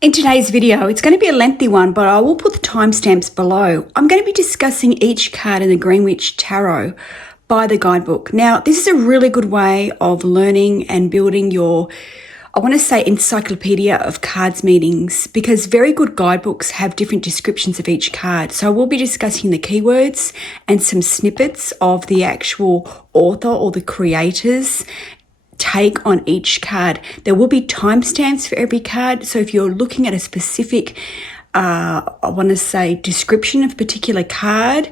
In today's video, it's going to be a lengthy one, but I will put the timestamps below. I'm going to be discussing each card in the Greenwich Tarot by the guidebook. Now, this is a really good way of learning and building your, I want to say, encyclopedia of cards meanings, because very good guidebooks have different descriptions of each card. So I will be discussing the keywords and some snippets of the actual author or the creators take on each card. There will be timestamps for every card. So if you're looking at a specific, I want to say, description of a particular card,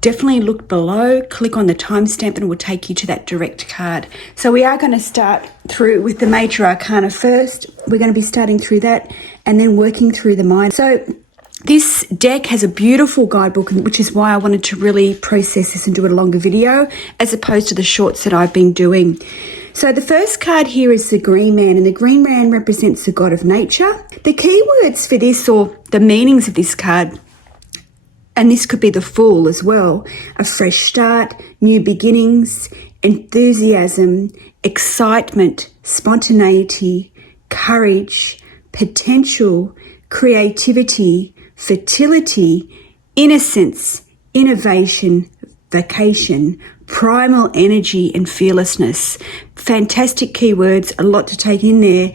definitely look below, click on the timestamp, and it will take you to that direct card. So we are going to start through with the Major Arcana first. We're going to be starting through that and then working through the mind. So this deck has a beautiful guidebook, which is why I wanted to really process this and do a longer video as opposed to the shorts that I've been doing. So the first card here is the Green Man, and the Green Man represents the god of nature. The key words for this, or the meanings of this card, and this could be the Fool as well: a fresh start, new beginnings, enthusiasm, excitement, spontaneity, courage, potential, creativity, fertility, innocence, innovation, vacation, primal energy, and fearlessness. Fantastic keywords, a lot to take in there.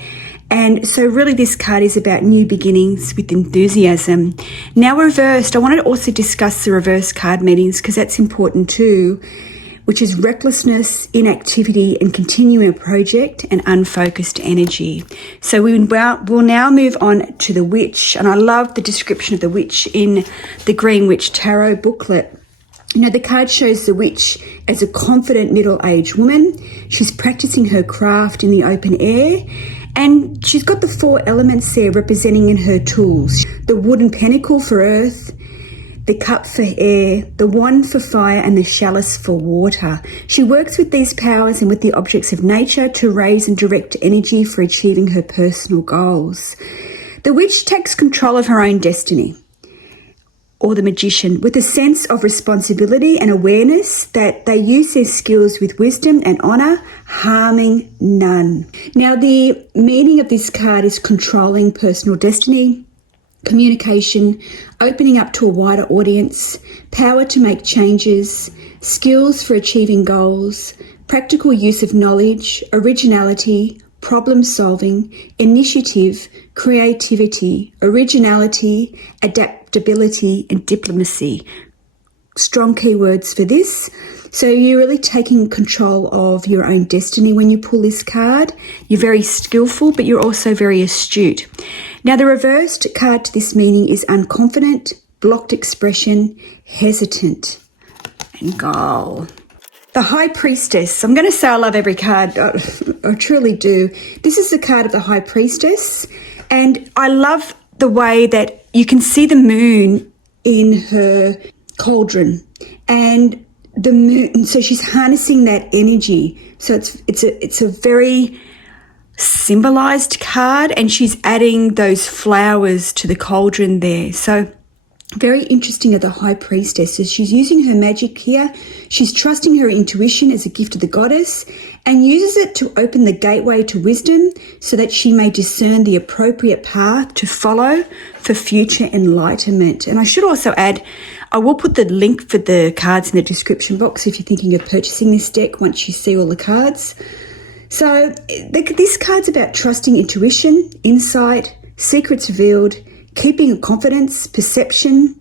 And so really this card is about new beginnings with enthusiasm. Now reversed, I wanted to also discuss the reverse card meanings because that's important too, which is recklessness, inactivity, and continuing a project, and unfocused energy. So we'll now move on to the Witch, and I love the description of the Witch in the Greenwich Tarot booklet. You know, the card shows the witch as a confident middle-aged woman. She's practicing her craft in the open air, and she's got the four elements there representing in her tools: the wooden pentacle for earth, the cup for air, the wand for fire, and the chalice for water. She works with these powers and with the objects of nature to raise and direct energy for achieving her personal goals. The witch takes control of her own destiny, or the magician, with a sense of responsibility and awareness that they use their skills with wisdom and honour, harming none. Now, the meaning of this card is controlling personal destiny, communication, opening up to a wider audience, power to make changes, skills for achieving goals, practical use of knowledge, originality, problem solving, initiative, creativity, originality, adaptability, and diplomacy. Strong keywords for this. So you're really taking control of your own destiny when you pull this card. You're very skillful, but you're also very astute. Now the reversed card to this meaning is unconfident, blocked expression, hesitant, and goal. The High Priestess. I'm going to say I love every card. I truly do. This is the card of the High Priestess. And I love the way that you can see the moon in her cauldron. And the moon, so she's harnessing that energy. So it's a very symbolized card, and she's adding those flowers to the cauldron there. So very interesting of the High Priestess. So she's using her magic here. She's trusting her intuition as a gift of the goddess and uses it to open the gateway to wisdom so that she may discern the appropriate path to follow for future enlightenment. And I should also add, I will put the link for the cards in the description box if you're thinking of purchasing this deck once you see all the cards. So this card's about trusting intuition, insight, secrets revealed, keeping a confidence, perception,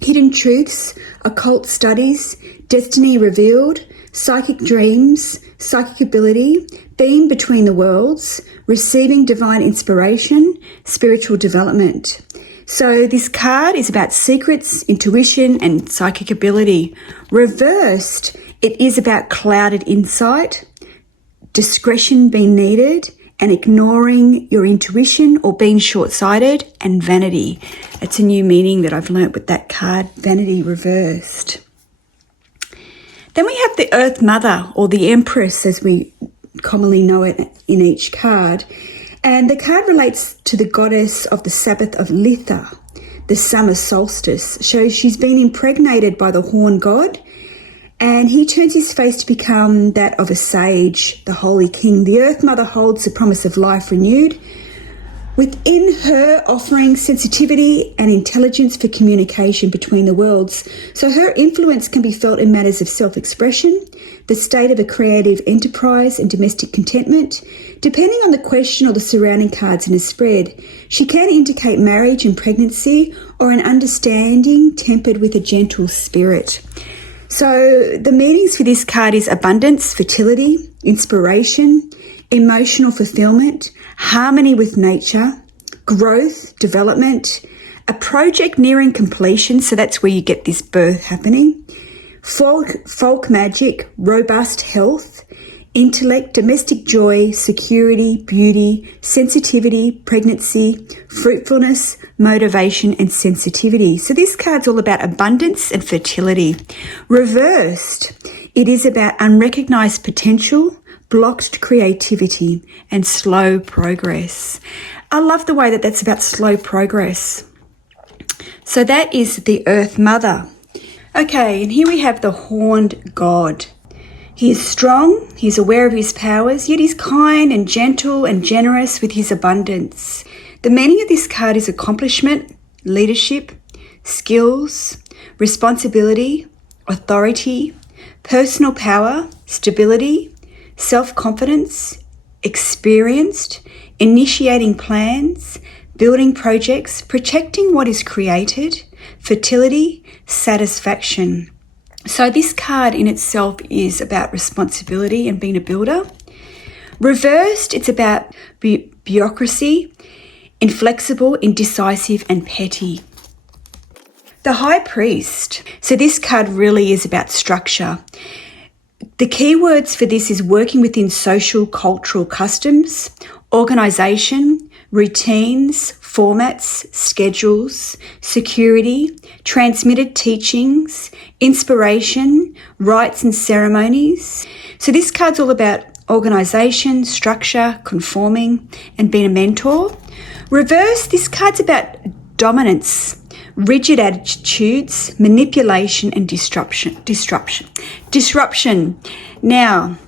hidden truths, occult studies, destiny revealed, psychic dreams, psychic ability, being between the worlds, receiving divine inspiration, spiritual development. So this card is about secrets, intuition, and psychic ability. Reversed, it is about clouded insight, discretion being needed, and ignoring your intuition or being short-sighted, and vanity. It's a new meaning that I've learnt with that card, vanity reversed. Then we have the Earth Mother, or the Empress as we commonly know it in each card. And the card relates to the goddess of the Sabbath of Litha, the summer solstice. So she's been impregnated by the horn god, and he turns his face to become that of a sage, the holy king. The Earth Mother holds the promise of life renewed, within her offering sensitivity and intelligence for communication between the worlds. So her influence can be felt in matters of self-expression, the state of a creative enterprise and domestic contentment. Depending on the question or the surrounding cards in a spread, she can indicate marriage and pregnancy or an understanding tempered with a gentle spirit. So the meanings for this card is abundance, fertility, inspiration, emotional fulfillment, harmony with nature, growth, development, a project nearing completion, so that's where you get this birth happening, folk magic, robust health, intellect, domestic joy, security, beauty, sensitivity, pregnancy, fruitfulness, motivation, and sensitivity. So this card's all about abundance and fertility. Reversed, it is about unrecognized potential, blocked creativity, and slow progress. I love the way that that's about slow progress. So that is the Earth Mother. Okay, and here we have the Horned God. He is strong, he's aware of his powers, yet he's kind and gentle and generous with his abundance. The meaning of this card is accomplishment, leadership, skills, responsibility, authority, personal power, stability, self-confidence, experienced, initiating plans, building projects, protecting what is created, fertility, satisfaction. So this card in itself is about responsibility and being a builder. Reversed, it's about bureaucracy, inflexible, indecisive, and petty. The High Priest. So this card really is about structure. The key words for this is working within social, cultural customs, organisation, routines, formats, schedules, security, transmitted teachings, inspiration, rites and ceremonies. So this card's all about organisation, structure, conforming, and being a mentor. Reverse, this card's about dominance, rigid attitudes, manipulation, and disruption. Now,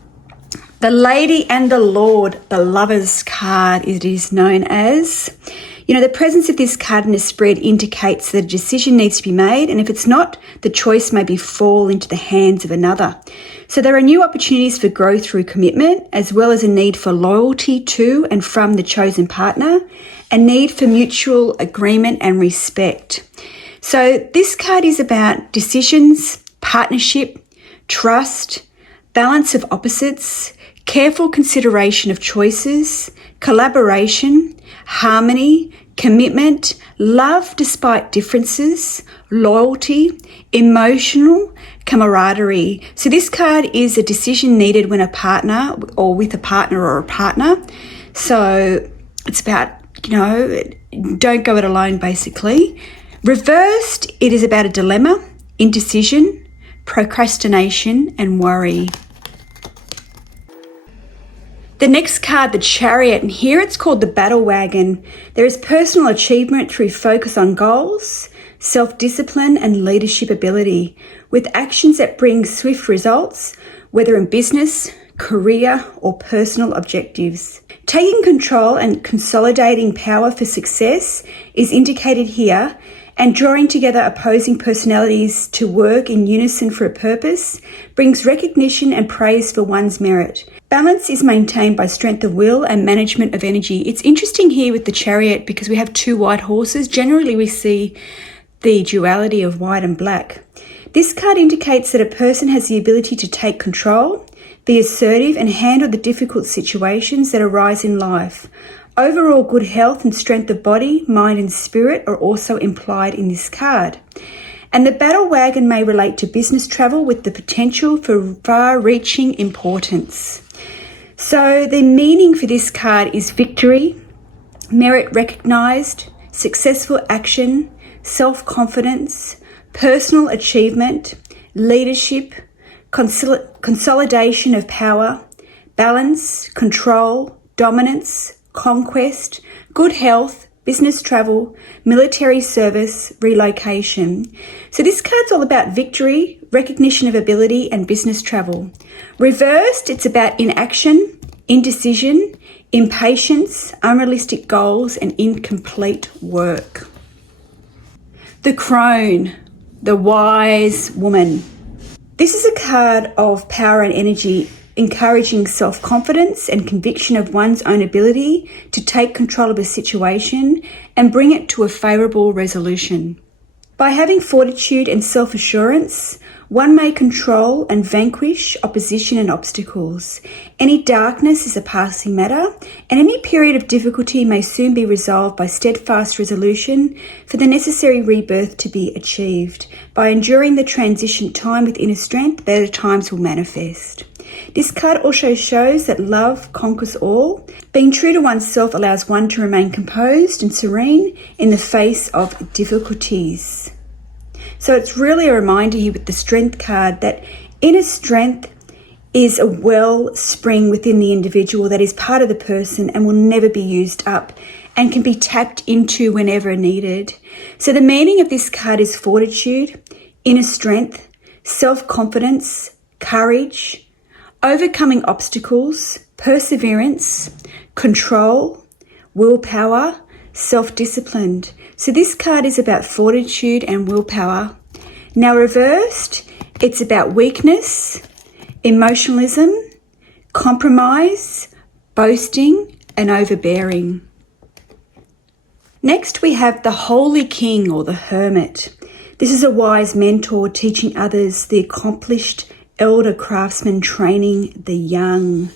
the Lady and the Lord, the Lovers card, it is known as. The presence of this card in a spread indicates that a decision needs to be made, and if it's not, the choice may fall into the hands of another. So there are new opportunities for growth through commitment, as well as a need for loyalty to and from the chosen partner, a need for mutual agreement and respect. So this card is about decisions, partnership, trust, balance of opposites, careful consideration of choices, collaboration, harmony, commitment, love despite differences, loyalty, emotional, camaraderie. So this card is a decision needed when a partner or with a partner or a partner. So it's about, don't go it alone basically. Reversed, it is about a dilemma, indecision, procrastination, and worry. The next card, the Chariot, and here it's called the Battle Wagon. There is personal achievement through focus on goals, self-discipline, and leadership ability, with actions that bring swift results, whether in business, career, or personal objectives. Taking control and consolidating power for success is indicated here, and drawing together opposing personalities to work in unison for a purpose brings recognition and praise for one's merit. Balance is maintained by strength of will and management of energy. It's interesting here with the Chariot because we have two white horses. Generally, we see the duality of white and black. This card indicates that a person has the ability to take control, be assertive, and handle the difficult situations that arise in life. Overall good health and strength of body, mind, and spirit are also implied in this card. And the Battle Wagon may relate to business travel with the potential for far-reaching importance. So the meaning for this card is victory, merit recognized, successful action, self-confidence, personal achievement, leadership, consolidation of power, balance, control, dominance, conquest, good health, business travel, military service, relocation. So this card's all about victory, recognition of ability, and business travel. Reversed, it's about inaction, indecision, impatience, unrealistic goals, and incomplete work. The crone, the wise woman. This is a card of power and energy, encouraging self-confidence and conviction of one's own ability to take control of a situation and bring it to a favourable resolution. By having fortitude and self-assurance, one may control and vanquish opposition and obstacles. Any darkness is a passing matter, and any period of difficulty may soon be resolved by steadfast resolution for the necessary rebirth to be achieved. By enduring the transition time with inner strength, better times will manifest. This card also shows that love conquers all. Being true to oneself allows one to remain composed and serene in the face of difficulties. So it's really a reminder here with the strength card that inner strength is a wellspring within the individual that is part of the person and will never be used up and can be tapped into whenever needed. So the meaning of this card is fortitude, inner strength, self-confidence, courage, overcoming obstacles, perseverance, control, willpower, self-disciplined. So this card is about fortitude and willpower. Now reversed, it's about weakness, emotionalism, compromise, boasting, and overbearing. Next we have the Holy King or the Hermit. This is a wise mentor teaching others, the accomplished elder craftsman training the young.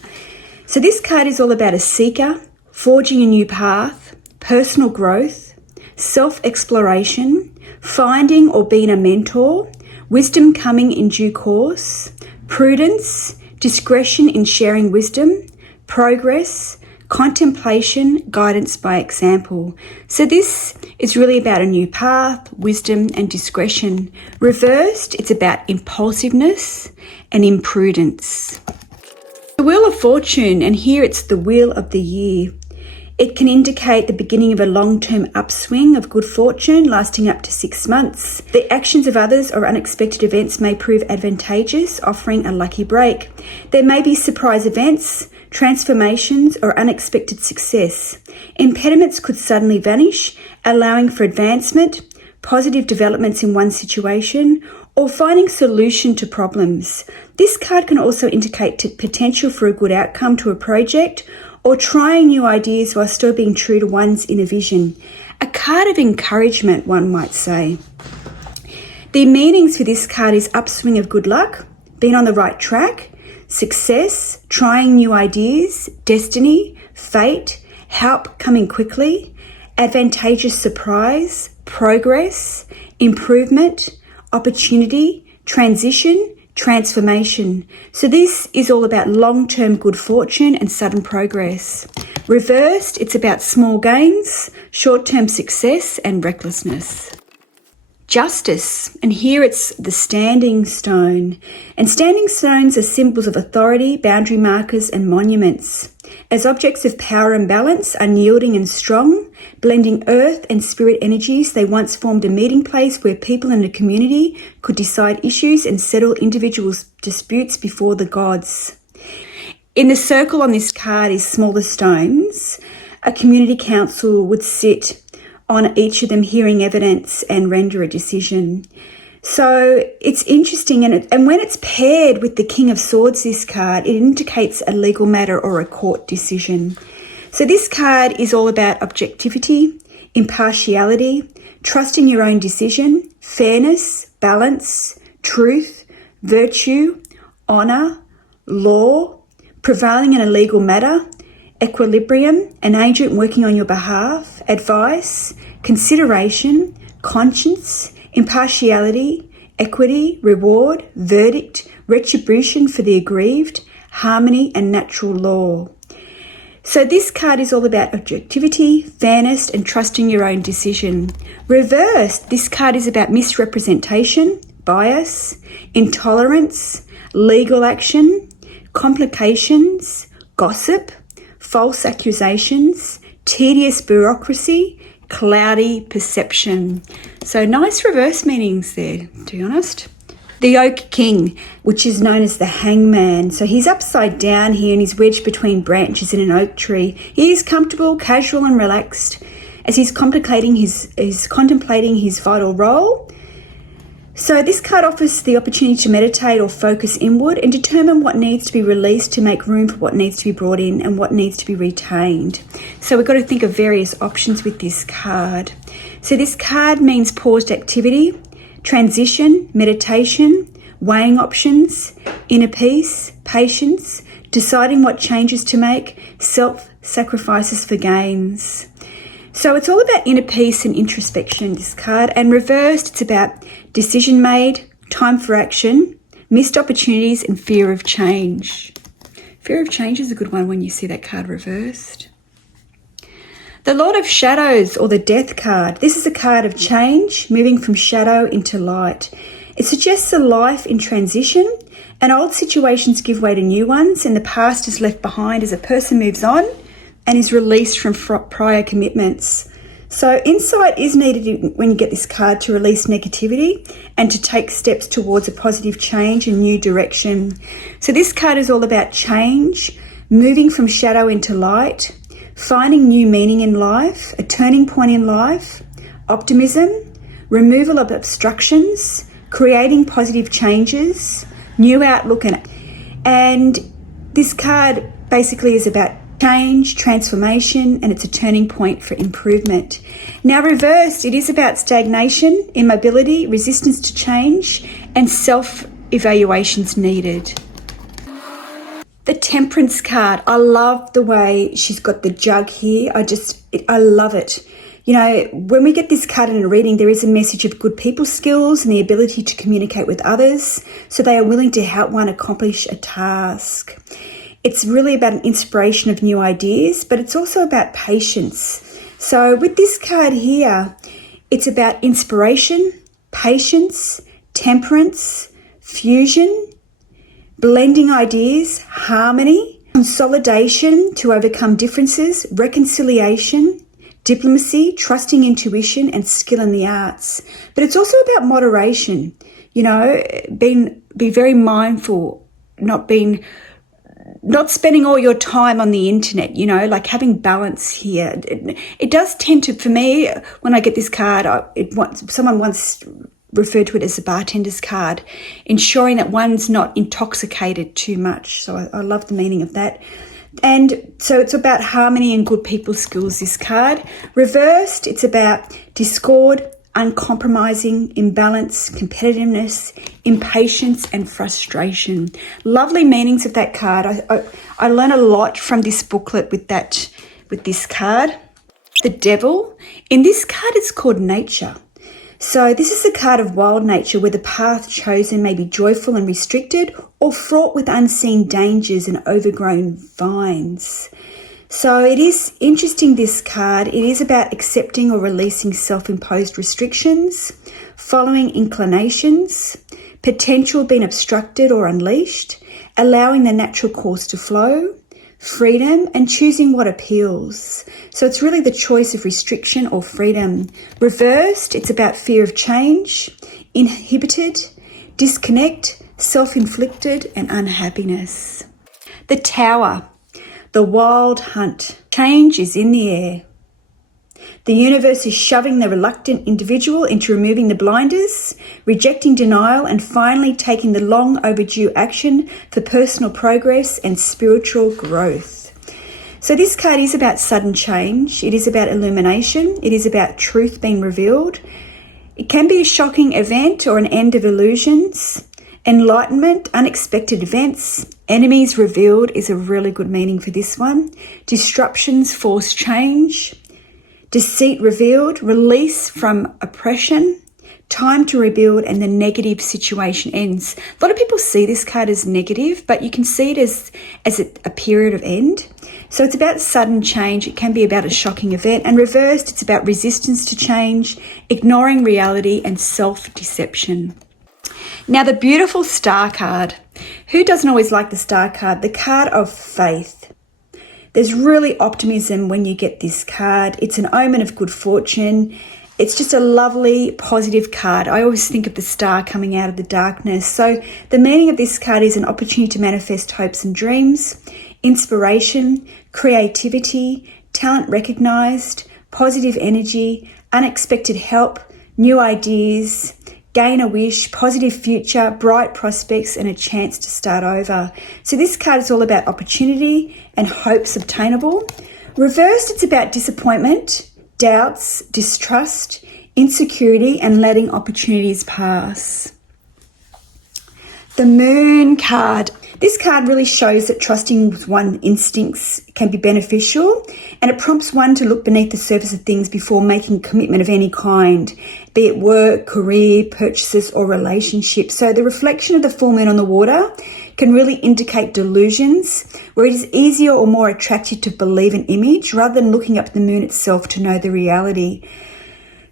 So this card is all about a seeker, forging a new path, personal growth, self-exploration, finding or being a mentor, wisdom coming in due course, prudence, discretion in sharing wisdom, progress, contemplation, guidance by example. So this is really about a new path, wisdom and discretion. Reversed, it's about impulsiveness and imprudence. The Wheel of Fortune, and here it's the Wheel of the Year. It can indicate the beginning of a long-term upswing of good fortune lasting up to 6 months. The actions of others or unexpected events may prove advantageous, offering a lucky break. There may be surprise events, transformations, or unexpected success. Impediments could suddenly vanish, allowing for advancement, positive developments in one situation, or finding solution to problems. This card can also indicate potential for a good outcome to a project or trying new ideas while still being true to one's inner vision. A card of encouragement, one might say. The meanings for this card is upswing of good luck, being on the right track, success, trying new ideas, destiny, fate, help coming quickly, advantageous surprise, progress, improvement, opportunity, transition, transformation. So this is all about long-term good fortune and sudden progress. Reversed, it's about small gains, short-term success and recklessness. Justice, and here it's the standing stone. And standing stones are symbols of authority, boundary markers and monuments. As objects of power and balance, unyielding and strong, blending earth and spirit energies, they once formed a meeting place where people in a community could decide issues and settle individuals' disputes before the gods. In the circle on this card is smaller stones. A community council would sit on each of them, hearing evidence and render a decision. So it's interesting, and when it's paired with the King of Swords, this card, it indicates a legal matter or a court decision. So this card is all about objectivity, impartiality, trust in your own decision, fairness, balance, truth, virtue, honour, law, prevailing in a legal matter, equilibrium, an agent working on your behalf, advice, consideration, conscience, impartiality, equity, reward, verdict, retribution for the aggrieved, harmony and natural law. So this card is all about objectivity, fairness and trusting your own decision. Reversed, this card is about misrepresentation, bias, intolerance, legal action, complications, gossip, false accusations, tedious bureaucracy, cloudy perception. So nice reverse meanings there, to be honest. The Oak King, which is known as the Hangman. So he's upside down here and he's wedged between branches in an oak tree. He is comfortable, casual and relaxed as he's contemplating his vital role. So this card offers the opportunity to meditate or focus inward and determine what needs to be released to make room for what needs to be brought in and what needs to be retained. So we've got to think of various options with this card. So this card means paused activity, transition, meditation, weighing options, inner peace, patience, deciding what changes to make, self-sacrifices for gains. So it's all about inner peace and introspection, this card. And reversed, it's about decision made, time for action, missed opportunities and fear of change. Fear of change is a good one when you see that card reversed. The Lord of Shadows, or the Death card. This is a card of change, moving from shadow into light. It suggests a life in transition, and old situations give way to new ones, and the past is left behind as a person moves on and is released from prior commitments. So insight is needed when you get this card to release negativity and to take steps towards a positive change and new direction. So this card is all about change, moving from shadow into light, finding new meaning in life, a turning point in life, optimism, removal of obstructions, creating positive changes, new outlook. And this card basically is about change, transformation, and it's a turning point for improvement. Now reversed, it is about stagnation, immobility, resistance to change, and self-evaluations needed. The Temperance card, I love the way she's got the jug here. I love it. You know, when we get this card in a reading, there is a message of good people skills and the ability to communicate with others, so they are willing to help one accomplish a task. It's really about an inspiration of new ideas, but it's also about patience. So with this card here, it's about inspiration, patience, temperance, fusion, blending ideas, harmony, consolidation to overcome differences, reconciliation, diplomacy, trusting intuition, and skill in the arts. But it's also about moderation, you know, be very mindful, not spending all your time on the internet, you know, like having balance here. It does tend to, for me, when I get this card, someone once referred to it as a bartender's card, ensuring that one's not intoxicated too much. So I love the meaning of that. And so it's about harmony and good people skills, this card. Reversed, it's about discord, uncompromising, imbalance, competitiveness, impatience, and frustration. Lovely meanings of that card. I learn a lot from this booklet with this card. The Devil. In this card, it's called Nature. So this is a card of wild nature where the path chosen may be joyful and restricted or fraught with unseen dangers and overgrown vines. So it is interesting, this card. It is about accepting or releasing self-imposed restrictions, following inclinations, potential being obstructed or unleashed, allowing the natural course to flow, freedom, and choosing what appeals. So it's really the choice of restriction or freedom. Reversed, it's about fear of change, inhibited, disconnect, self-inflicted, and unhappiness. The Tower. The wild hunt. Change is in the air. The universe is shoving the reluctant individual into removing the blinders, rejecting denial, and finally taking the long overdue action for personal progress and spiritual growth. So this card is about sudden change. It is about illumination. It is about truth being revealed. It can be a shocking event or an end of illusions. Enlightenment, unexpected events, enemies revealed is a really good meaning for this one. Disruptions force change. Deceit revealed, release from oppression, time to rebuild, and the negative situation ends. A lot of people see this card as negative, but you can see it as a period of end. So it's about sudden change. It can be about a shocking event. And reversed, it's about resistance to change, ignoring reality, and self-deception. Now, the beautiful Star card. Who doesn't always like the Star card? The card of faith. There's really optimism when you get this card. It's an omen of good fortune, It's just a lovely, positive card. I always think of the star coming out of the darkness. So the meaning of this card is an opportunity to manifest hopes and dreams, inspiration, creativity, talent recognized, positive energy, unexpected help, new ideas, gain a wish, positive future, bright prospects, and a chance to start over. So this card is all about opportunity and hopes obtainable. Reversed, it's about disappointment, doubts, distrust, insecurity, and letting opportunities pass. The Moon card. This card really shows that trusting with one's instincts can be beneficial, and it prompts one to look beneath the surface of things before making a commitment of any kind, be it work, career, purchases, or relationships. So the reflection of the full moon on the water can really indicate delusions, where it is easier or more attractive to believe an image rather than looking up at the moon itself to know the reality.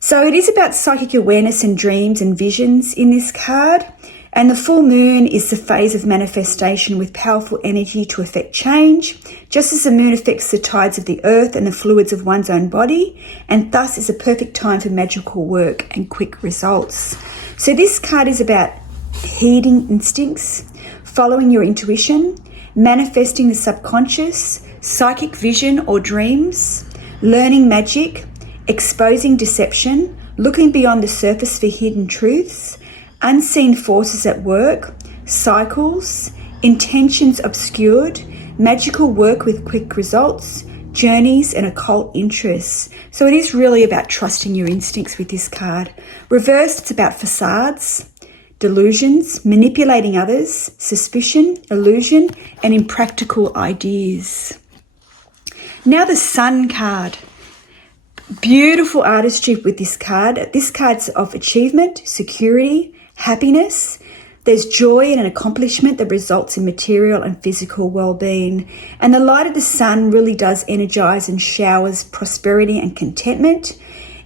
So it is about psychic awareness and dreams and visions in this card. And the full moon is the phase of manifestation with powerful energy to affect change, just as the moon affects the tides of the earth and the fluids of one's own body, and thus is a perfect time for magical work and quick results. So this card is about heeding instincts, following your intuition, manifesting the subconscious, psychic vision or dreams, learning magic, exposing deception, looking beyond the surface for hidden truths, unseen forces at work, cycles, intentions obscured, magical work with quick results, journeys and occult interests. So it is really about trusting your instincts with this card. Reversed, it's about facades, delusions, manipulating others, suspicion, illusion, and impractical ideas. Now the Sun card. Beautiful artistry with this card. This card's of achievement, security, happiness. There's joy and an accomplishment that results in material and physical well-being. And the light of the sun really does energize and showers prosperity and contentment.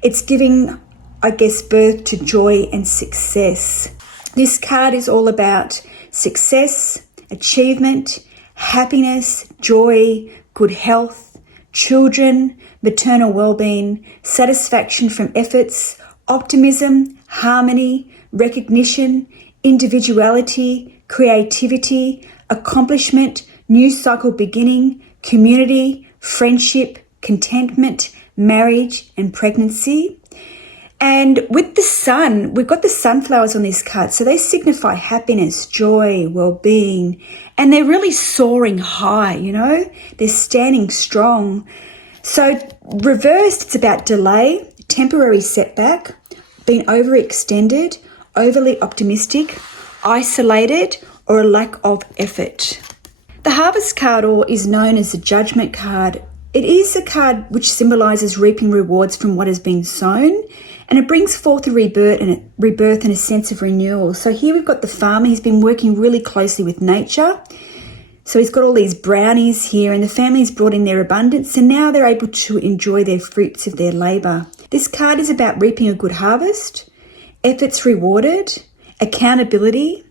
It's giving, birth to joy and success. This card is all about success, achievement, happiness, joy, good health, children, maternal well-being, satisfaction from efforts, optimism, harmony, recognition, individuality, creativity, accomplishment, new cycle beginning, community, friendship, contentment, marriage, and pregnancy. And with the sun, we've got the sunflowers on this card. So they signify happiness, joy, well-being, and they're really soaring high, They're standing strong. So reversed, it's about delay, temporary setback, being overextended, overly optimistic, isolated, or a lack of effort. The Harvest card, or is known as the Judgement card, it is a card which symbolises reaping rewards from what has been sown, and it brings forth a rebirth and a sense of renewal. So here we've got the farmer. He's been working really closely with nature. So he's got all these brownies here, and the family's brought in their abundance, and now they're able to enjoy their fruits of their labour. This card is about reaping a good harvest, efforts rewarded, accountability,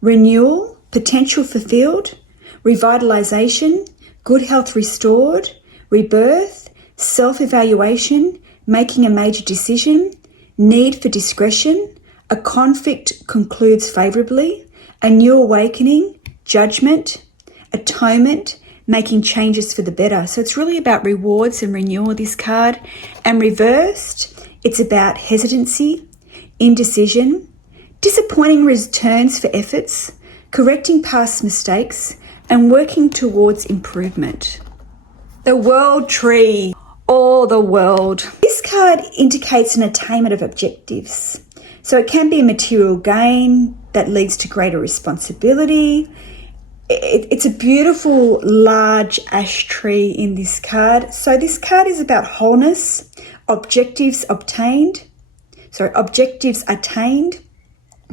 renewal, potential fulfilled, revitalization, good health restored, rebirth, self-evaluation, making a major decision, need for discretion, a conflict concludes favourably, a new awakening, judgment, atonement, making changes for the better. So it's really about rewards and renewal, this card. And reversed, it's about hesitancy, indecision, disappointing returns for efforts, correcting past mistakes, and working towards improvement. The World Tree, or the world. This card indicates an attainment of objectives. So it can be a material gain that leads to greater responsibility. It's a beautiful large ash tree in this card. So this card is about wholeness, objectives attained,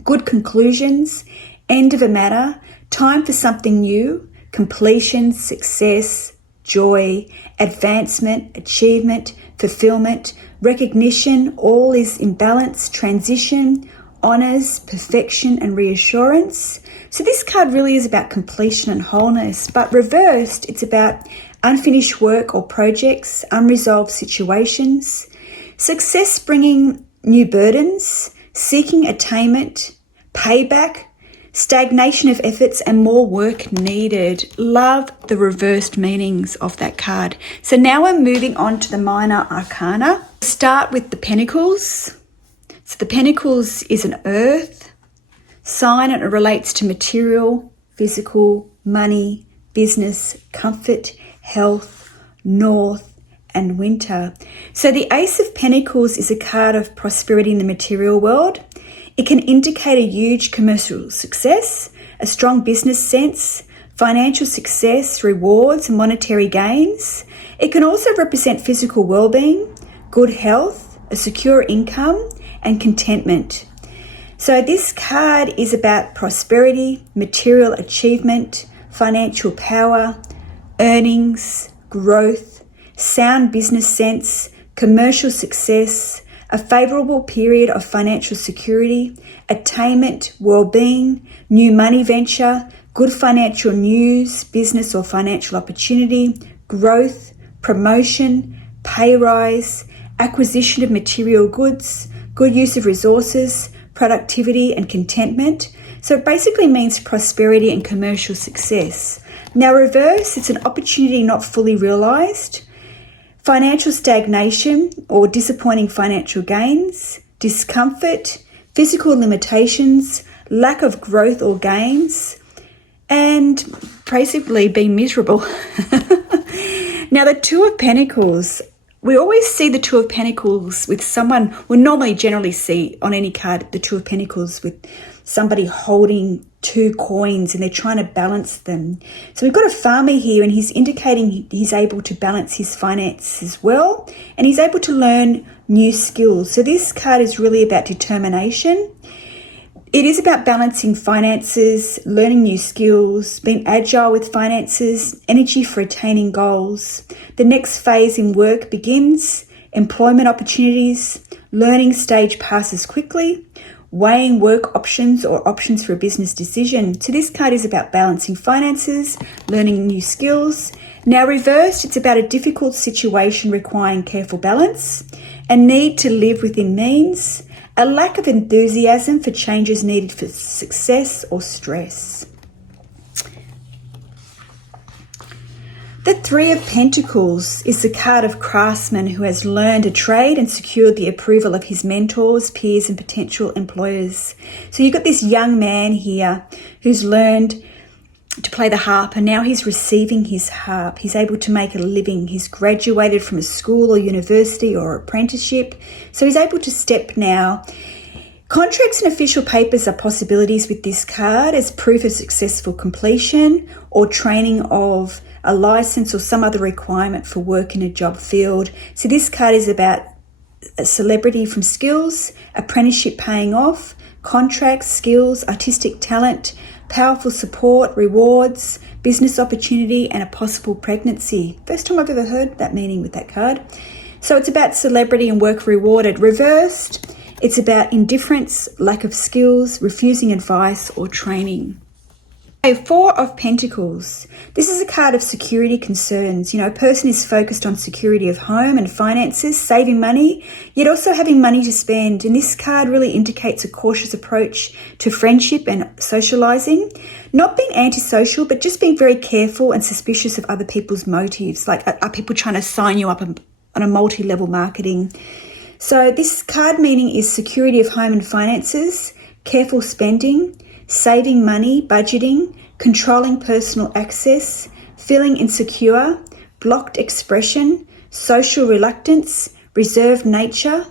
good conclusions, end of a matter, time for something new, completion, success, joy, advancement, achievement, fulfillment, recognition, all is in balance, transition, honours, perfection and reassurance. So this card really is about completion and wholeness, but reversed, it's about unfinished work or projects, unresolved situations, Success bringing new burdens, seeking attainment, payback, stagnation of efforts, and more work needed. Love the reversed meanings of that card. So now we're moving on to the minor arcana. Start with the pentacles. So the pentacles is an earth sign, and it relates to material, physical, money, business, comfort, health, north, and winter. So the Ace of Pentacles is a card of prosperity in the material world. It can indicate a huge commercial success, a strong business sense, financial success, rewards, and monetary gains. It can also represent physical well-being, good health, a secure income, and contentment. So this card is about prosperity, material achievement, financial power, earnings, growth, sound business sense, commercial success, a favourable period of financial security, attainment, well-being, new money venture, good financial news, business or financial opportunity, growth, promotion, pay rise, acquisition of material goods, good use of resources, productivity and contentment. So it basically means prosperity and commercial success. Now reverse, it's an opportunity not fully realised, financial stagnation or disappointing financial gains, discomfort, physical limitations, lack of growth or gains, and basically being miserable. Now the Two of Pentacles, we always see the Two of Pentacles with someone, we normally generally see on any card the Two of Pentacles with somebody holding two coins and they're trying to balance them. So we've got a farmer here and he's indicating he's able to balance his finances well and he's able to learn new skills. So this card is really about determination. It is about balancing finances, learning new skills, being agile with finances, energy for attaining goals. The next phase in work begins, employment opportunities, learning stage passes quickly, weighing work options or options for a business decision. So this card is about balancing finances, learning new skills. Now reversed, it's about a difficult situation requiring careful balance, a need to live within means, a lack of enthusiasm for changes needed for success or stress. The Three of Pentacles is the card of craftsman who has learned a trade and secured the approval of his mentors, peers, and potential employers. So you've got this young man here who's learned to play the harp and now he's receiving his harp. He's able to make a living. He's graduated from a school or university or apprenticeship. So he's able to step now. Contracts and official papers are possibilities with this card as proof of successful completion or training of a license or some other requirement for work in a job field. So this card is about a celebrity from skills, apprenticeship paying off, contracts, skills, artistic talent, powerful support, rewards, business opportunity, and a possible pregnancy. First time I've ever heard that meaning with that card. So it's about celebrity and work rewarded. Reversed, it's about indifference, lack of skills, refusing advice or training. Four of Pentacles. This is a card of security concerns. You know, a person is focused on security of home and finances, saving money, yet also having money to spend. And this card really indicates a cautious approach to friendship and socializing. Not being antisocial, but just being very careful and suspicious of other people's motives. Like, are people trying to sign you up on a multi-level marketing? So this card meaning is security of home and finances, careful spending, saving money, budgeting, controlling personal access, feeling insecure, blocked expression, social reluctance, reserved nature,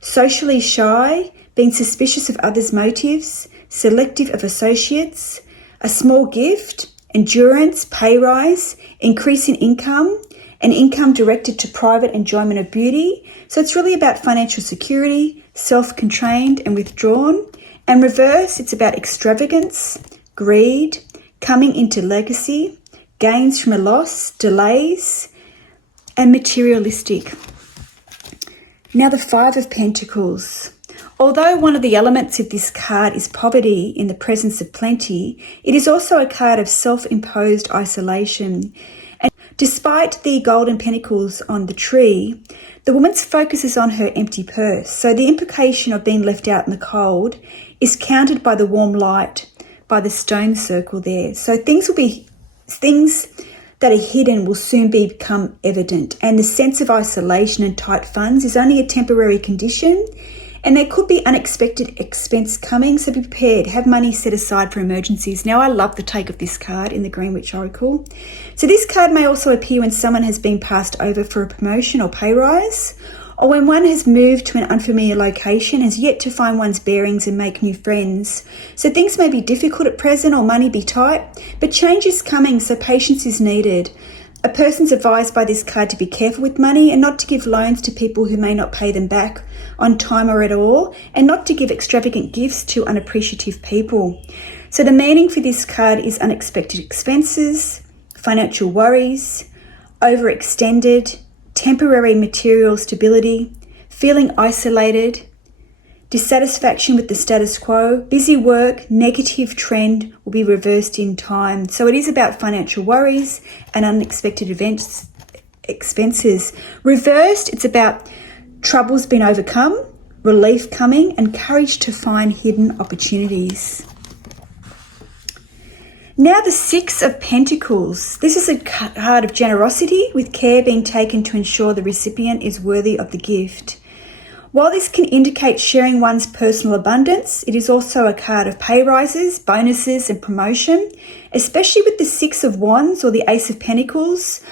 socially shy, being suspicious of others' motives, selective of associates, a small gift, endurance, pay rise, increase in income, and income directed to private enjoyment of beauty. So it's really about financial security, self-contained and withdrawn. And reverse, it's about extravagance, greed, coming into legacy, gains from a loss, delays, and materialistic. Now the Five of Pentacles. Although one of the elements of this card is poverty in the presence of plenty, it is also a card of self-imposed isolation. And Despite the golden pentacles on the tree, the woman's focus is on her empty purse. So the implication of being left out in the cold is countered by the warm light, by the stone circle there. So things that are hidden will soon become evident, and the sense of isolation and tight funds is only a temporary condition, and there could be unexpected expense coming, so be prepared. Have money set aside for emergencies. Now, I love the take of this card in the Greenwich Oracle. So this card may also appear when someone has been passed over for a promotion or pay rise, or when one has moved to an unfamiliar location, has yet to find one's bearings and make new friends. So things may be difficult at present or money be tight, but change is coming, so patience is needed. A person's advised by this card to be careful with money and not to give loans to people who may not pay them back on time or at all, and not to give extravagant gifts to unappreciative people. So the meaning for this card is unexpected expenses, financial worries, overextended, temporary material stability, feeling isolated, dissatisfaction with the status quo, busy work, negative trend will be reversed in time. So it is about financial worries and unexpected expenses. Reversed, it's about troubles being overcome, relief coming, and courage to find hidden opportunities. Now the Six of Pentacles. This is a card of generosity, with care being taken to ensure the recipient is worthy of the gift. While this can indicate sharing one's personal abundance, it is also a card of pay rises, bonuses and promotion, especially with the Six of Wands or the Ace of Pentacles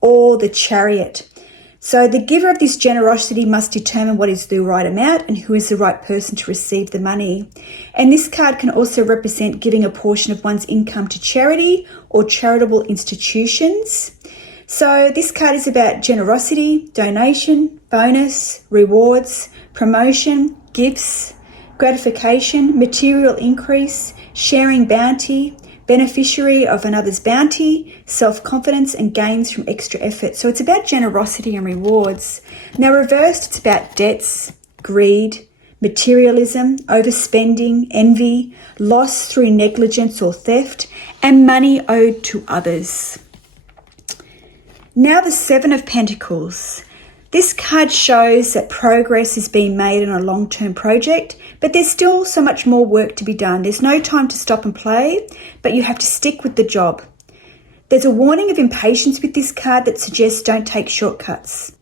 or the Chariot. So the giver of this generosity must determine what is the right amount and who is the right person to receive the money. And this card can also represent giving a portion of one's income to charity or charitable institutions. So this card is about generosity, donation, bonus, rewards, promotion, gifts, gratification, material increase, sharing bounty, beneficiary of another's bounty, self-confidence and gains from extra effort. So it's about generosity and rewards. Now reversed, it's about debts, greed, materialism, overspending, envy, loss through negligence or theft, and money owed to others. Now the Seven of Pentacles. This card shows that progress is being made in a long-term project, but there's still so much more work to be done. There's no time to stop and play, but you have to stick with the job. There's a warning of impatience with this card that suggests don't take shortcuts.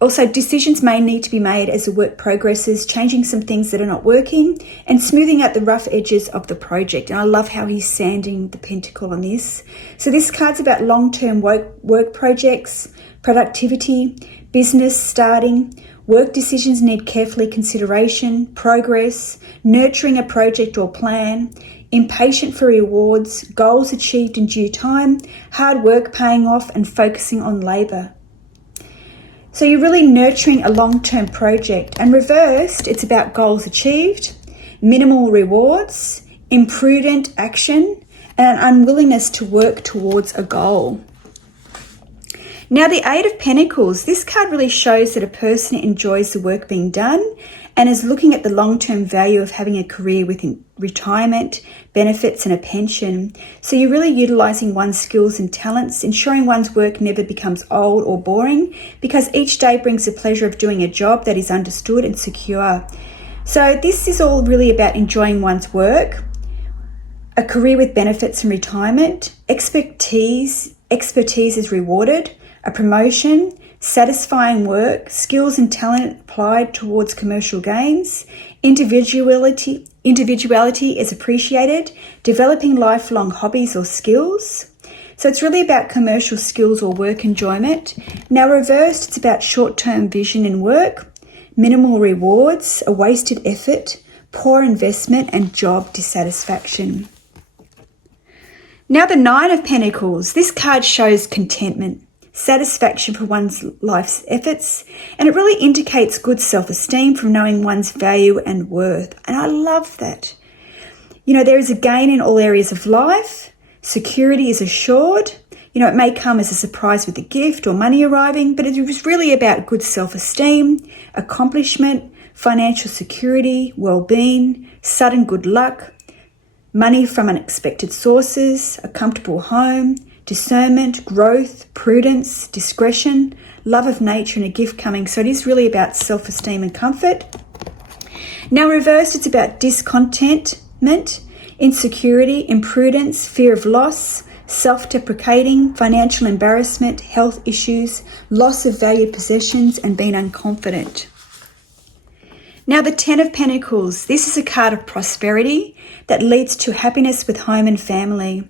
Also, decisions may need to be made as the work progresses, changing some things that are not working and smoothing out the rough edges of the project. And I love how he's sanding the pentacle on this. So this card's about long-term work projects, productivity, business starting. Work decisions need carefully consideration, progress, nurturing a project or plan, impatient for rewards, goals achieved in due time, hard work paying off, and focusing on labour. So you're really nurturing a long-term project. And reversed, it's about goals achieved, minimal rewards, imprudent action, and an unwillingness to work towards a goal. Now the Eight of Pentacles, this card really shows that a person enjoys the work being done and is looking at the long-term value of having a career with retirement, benefits and a pension. So you're really utilising one's skills and talents, ensuring one's work never becomes old or boring, because each day brings the pleasure of doing a job that is understood and secure. So this is all really about enjoying one's work, a career with benefits and retirement, expertise is rewarded, a promotion, satisfying work, skills and talent applied towards commercial gains, individuality is appreciated, developing lifelong hobbies or skills. So it's really about commercial skills or work enjoyment. Now reversed, it's about short-term vision in work, minimal rewards, a wasted effort, poor investment and job dissatisfaction. Now the Nine of Pentacles, this card shows contentment, satisfaction for one's life's efforts, and it really indicates good self-esteem from knowing one's value and worth. And I love that. You know, there is a gain in all areas of life. Security is assured. You know, it may come as a surprise with a gift or money arriving, but it was really about good self-esteem, accomplishment, financial security, well-being, sudden good luck, money from unexpected sources, a comfortable home, discernment, growth, prudence, discretion, love of nature, and a gift coming. So it is really about self-esteem and comfort. Now reversed, it's about discontentment, insecurity, imprudence, fear of loss, self-deprecating, financial embarrassment, health issues, loss of valued possessions, and being unconfident. Now the Ten of Pentacles. This is a card of prosperity that leads to happiness with home and family.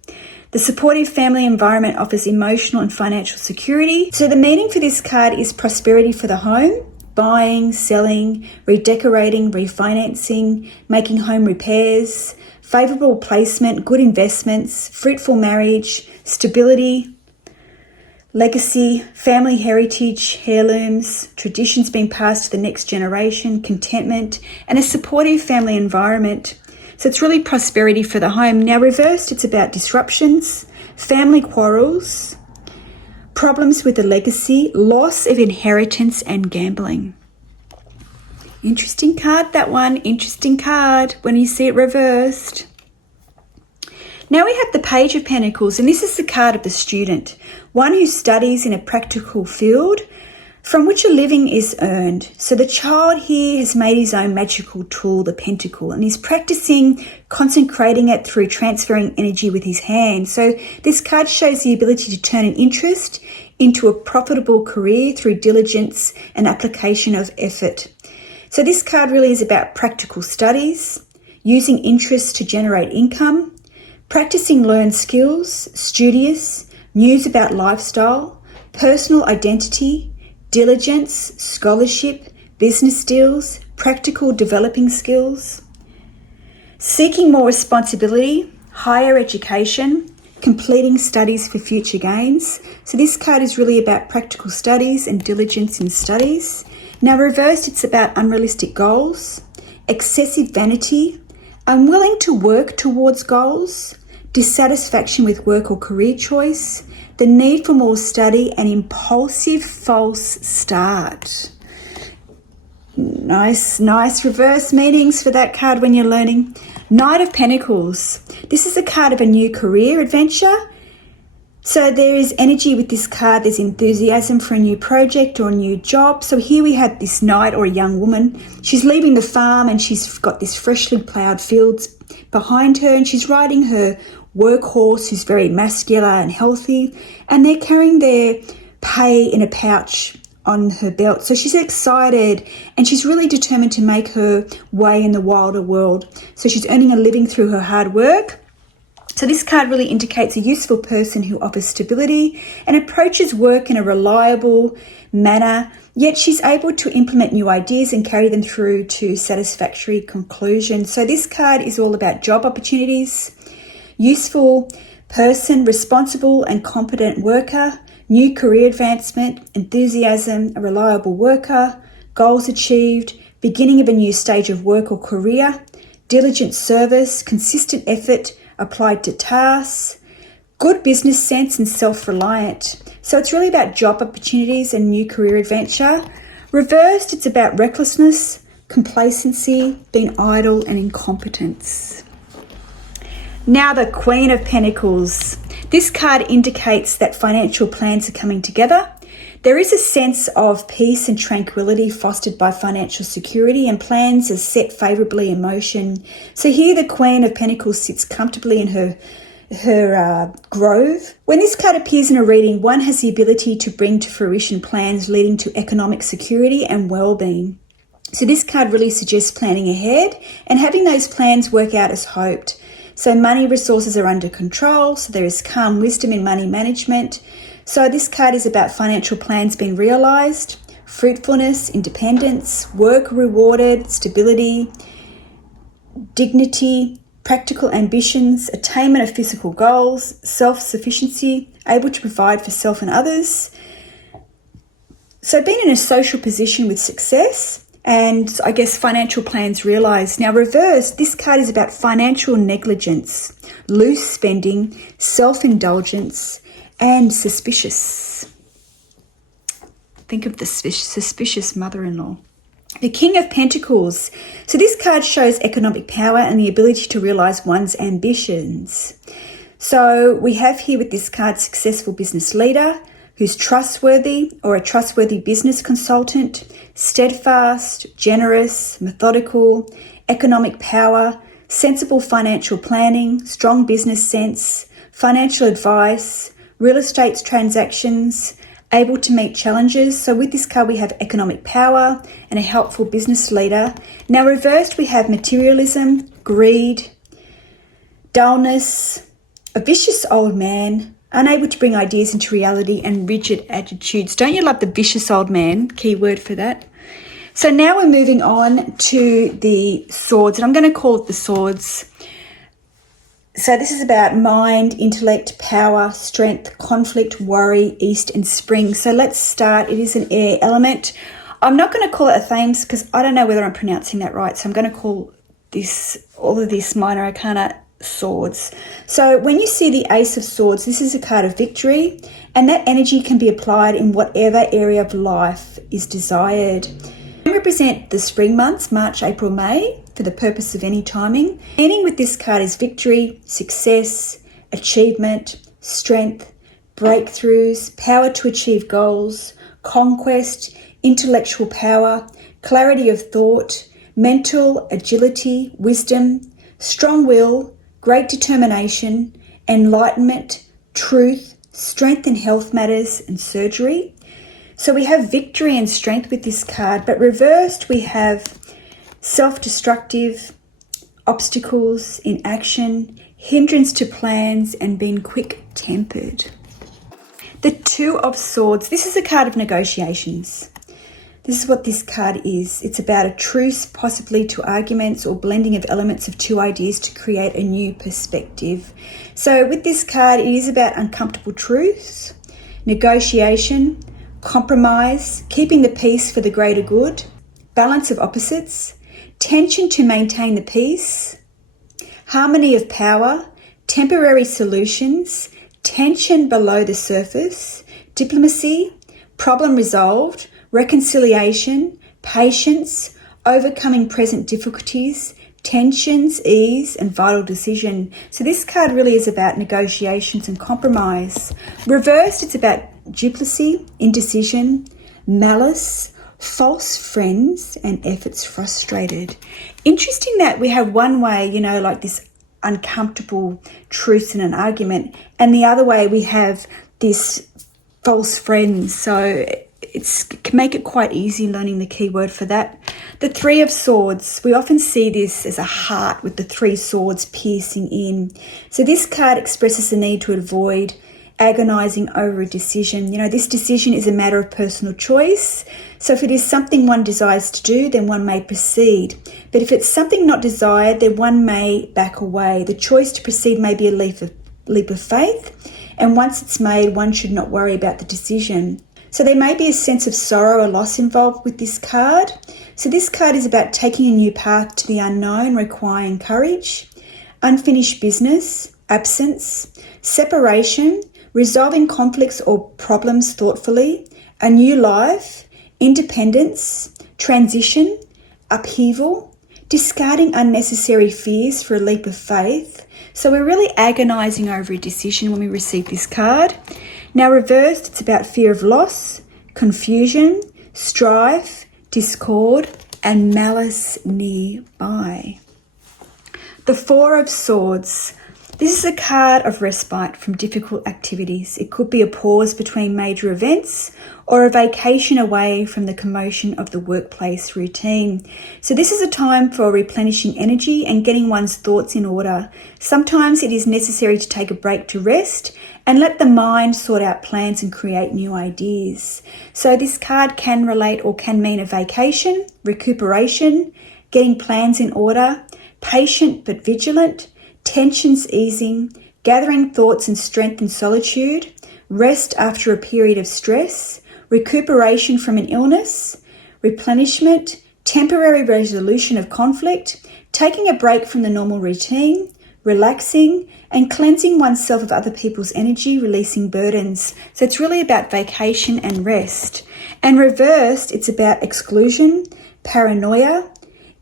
The supportive family environment offers emotional and financial security. So the meaning for this card is prosperity for the home, buying, selling, redecorating, refinancing, making home repairs, favourable placement, good investments, fruitful marriage, stability, legacy, family heritage, heirlooms, traditions being passed to the next generation, contentment, and a supportive family environment. So it's really prosperity for the home. Now reversed, it's about disruptions, family quarrels, problems with the legacy, loss of inheritance, and gambling. Interesting card, that one. Interesting card when you see it reversed. Now we have the Page of Pentacles, and this is the card of the student, one who studies in a practical field from which a living is earned. So the child here has made his own magical tool, the pentacle, and he's practicing consecrating it through transferring energy with his hands. So this card shows the ability to turn an interest into a profitable career through diligence and application of effort. So this card really is about practical studies, using interest to generate income, practicing learned skills, studious, news about lifestyle, personal identity, diligence, scholarship, business deals, practical developing skills, seeking more responsibility, higher education, completing studies for future gains. So this card is really about practical studies and diligence in studies. Now reversed, it's about unrealistic goals, excessive vanity, unwilling to work towards goals, dissatisfaction with work or career choice, the need for more study, and impulsive false start. Nice reverse meanings for that card when you're learning. Knight of Pentacles. This is a card of a new career adventure. So there is energy with this card. There's enthusiasm for a new project or a new job. So here we have this knight or a young woman. She's leaving the farm and she's got this freshly ploughed fields behind her, and she's riding her workhorse who's very muscular and healthy, and they're carrying their pay in a pouch on her belt. So she's excited and she's really determined to make her way in the wilder world. So she's earning a living through her hard work. So this card really indicates a useful person who offers stability and approaches work in a reliable manner, yet she's able to implement new ideas and carry them through to satisfactory conclusion. So this card is all about job opportunities, useful person, responsible and competent worker, new career advancement, enthusiasm, a reliable worker, goals achieved, beginning of a new stage of work or career, diligent service, consistent effort applied to tasks, good business sense and self-reliant. So it's really about job opportunities and new career adventure. Reversed, it's about recklessness, complacency, being idle and incompetence. Now the Queen of Pentacles. This card indicates that financial plans are coming together. There is a sense of peace and tranquility fostered by financial security, and plans are set favourably in motion. So here the Queen of Pentacles sits comfortably in her grove. When this card appears in a reading, one has the ability to bring to fruition plans leading to economic security and well-being. So this card really suggests planning ahead and having those plans work out as hoped. So money resources are under control, so there is calm wisdom in money management. So this card is about financial plans being realised, fruitfulness, independence, work rewarded, stability, dignity, practical ambitions, attainment of physical goals, self-sufficiency, able to provide for self and others. So being in a social position with success and I guess financial plans realised. Now reversed, this card is about financial negligence, loose spending, self-indulgence, and suspicious. Think of the suspicious mother-in-law. The King of Pentacles. So this card shows economic power and the ability to realise one's ambitions. So we have here with this card successful business leader who's trustworthy or a trustworthy business consultant, steadfast, generous, methodical, economic power, sensible financial planning, strong business sense, financial advice, real estate transactions, able to meet challenges. So with this card we have economic power and a helpful business leader. Now reversed we have materialism, greed, dullness, a vicious old man, unable to bring ideas into reality, and rigid attitudes. Don't you love the vicious old man? Key word for that. So now we're moving on to the swords, and I'm going to call it the swords. So this is about mind, intellect, power, strength, conflict, worry, east and spring. So let's start. It is an air element. I'm not going to call it a themes because I don't know whether I'm pronouncing that right. So I'm going to call all of this minor arcana swords. So when you see the Ace of Swords, this is a card of victory, and that energy can be applied in whatever area of life is desired. They represent the spring months, March, April, May, for the purpose of any timing. Meaning with this card is victory, success, achievement, strength, breakthroughs, power to achieve goals, conquest, intellectual power, clarity of thought, mental agility, wisdom, strong will, great determination, enlightenment, truth, strength in health matters and surgery. So we have victory and strength with this card, but reversed we have self-destructive, obstacles, inaction, hindrance to plans, and being quick-tempered. The Two of Swords, this is a card of negotiations. This is what this card is. It's about a truce, possibly to arguments or blending of elements of two ideas to create a new perspective. So with this card, it is about uncomfortable truths, negotiation, compromise, keeping the peace for the greater good, balance of opposites, tension to maintain the peace, harmony of power, temporary solutions, tension below the surface, diplomacy, problem resolved, reconciliation, patience, overcoming present difficulties, tensions, ease, and vital decision. So this card really is about negotiations and compromise. Reversed, it's about duplicity, indecision, malice, false friends, and efforts frustrated. Interesting that we have one way, like this uncomfortable truth in an argument, and the other way we have this false friends. So it can make it quite easy learning the key word for that. The Three of Swords, we often see this as a heart with the three swords piercing in. So this card expresses the need to avoid agonizing over a decision. This decision is a matter of personal choice. So if it is something one desires to do, then one may proceed. But if it's something not desired, then one may back away. The choice to proceed may be a leap of faith. And once it's made, one should not worry about the decision. So there may be a sense of sorrow or loss involved with this card. So this card is about taking a new path to the unknown, requiring courage, unfinished business, absence, separation, resolving conflicts or problems thoughtfully, a new life, independence, transition, upheaval, discarding unnecessary fears for a leap of faith. So we're really agonizing over a decision when we receive this card. Now reversed, it's about fear of loss, confusion, strife, discord, and malice nearby. The Four of Swords. This is a card of respite from difficult activities. It could be a pause between major events or a vacation away from the commotion of the workplace routine. So this is a time for replenishing energy and getting one's thoughts in order. Sometimes it is necessary to take a break to rest and let the mind sort out plans and create new ideas. So this card can relate or can mean a vacation, recuperation, getting plans in order, patient but vigilant, tensions easing, gathering thoughts and strength in solitude, rest after a period of stress, recuperation from an illness, replenishment, temporary resolution of conflict, taking a break from the normal routine, relaxing, and cleansing oneself of other people's energy, releasing burdens. So it's really about vacation and rest. And reversed, it's about exclusion, paranoia,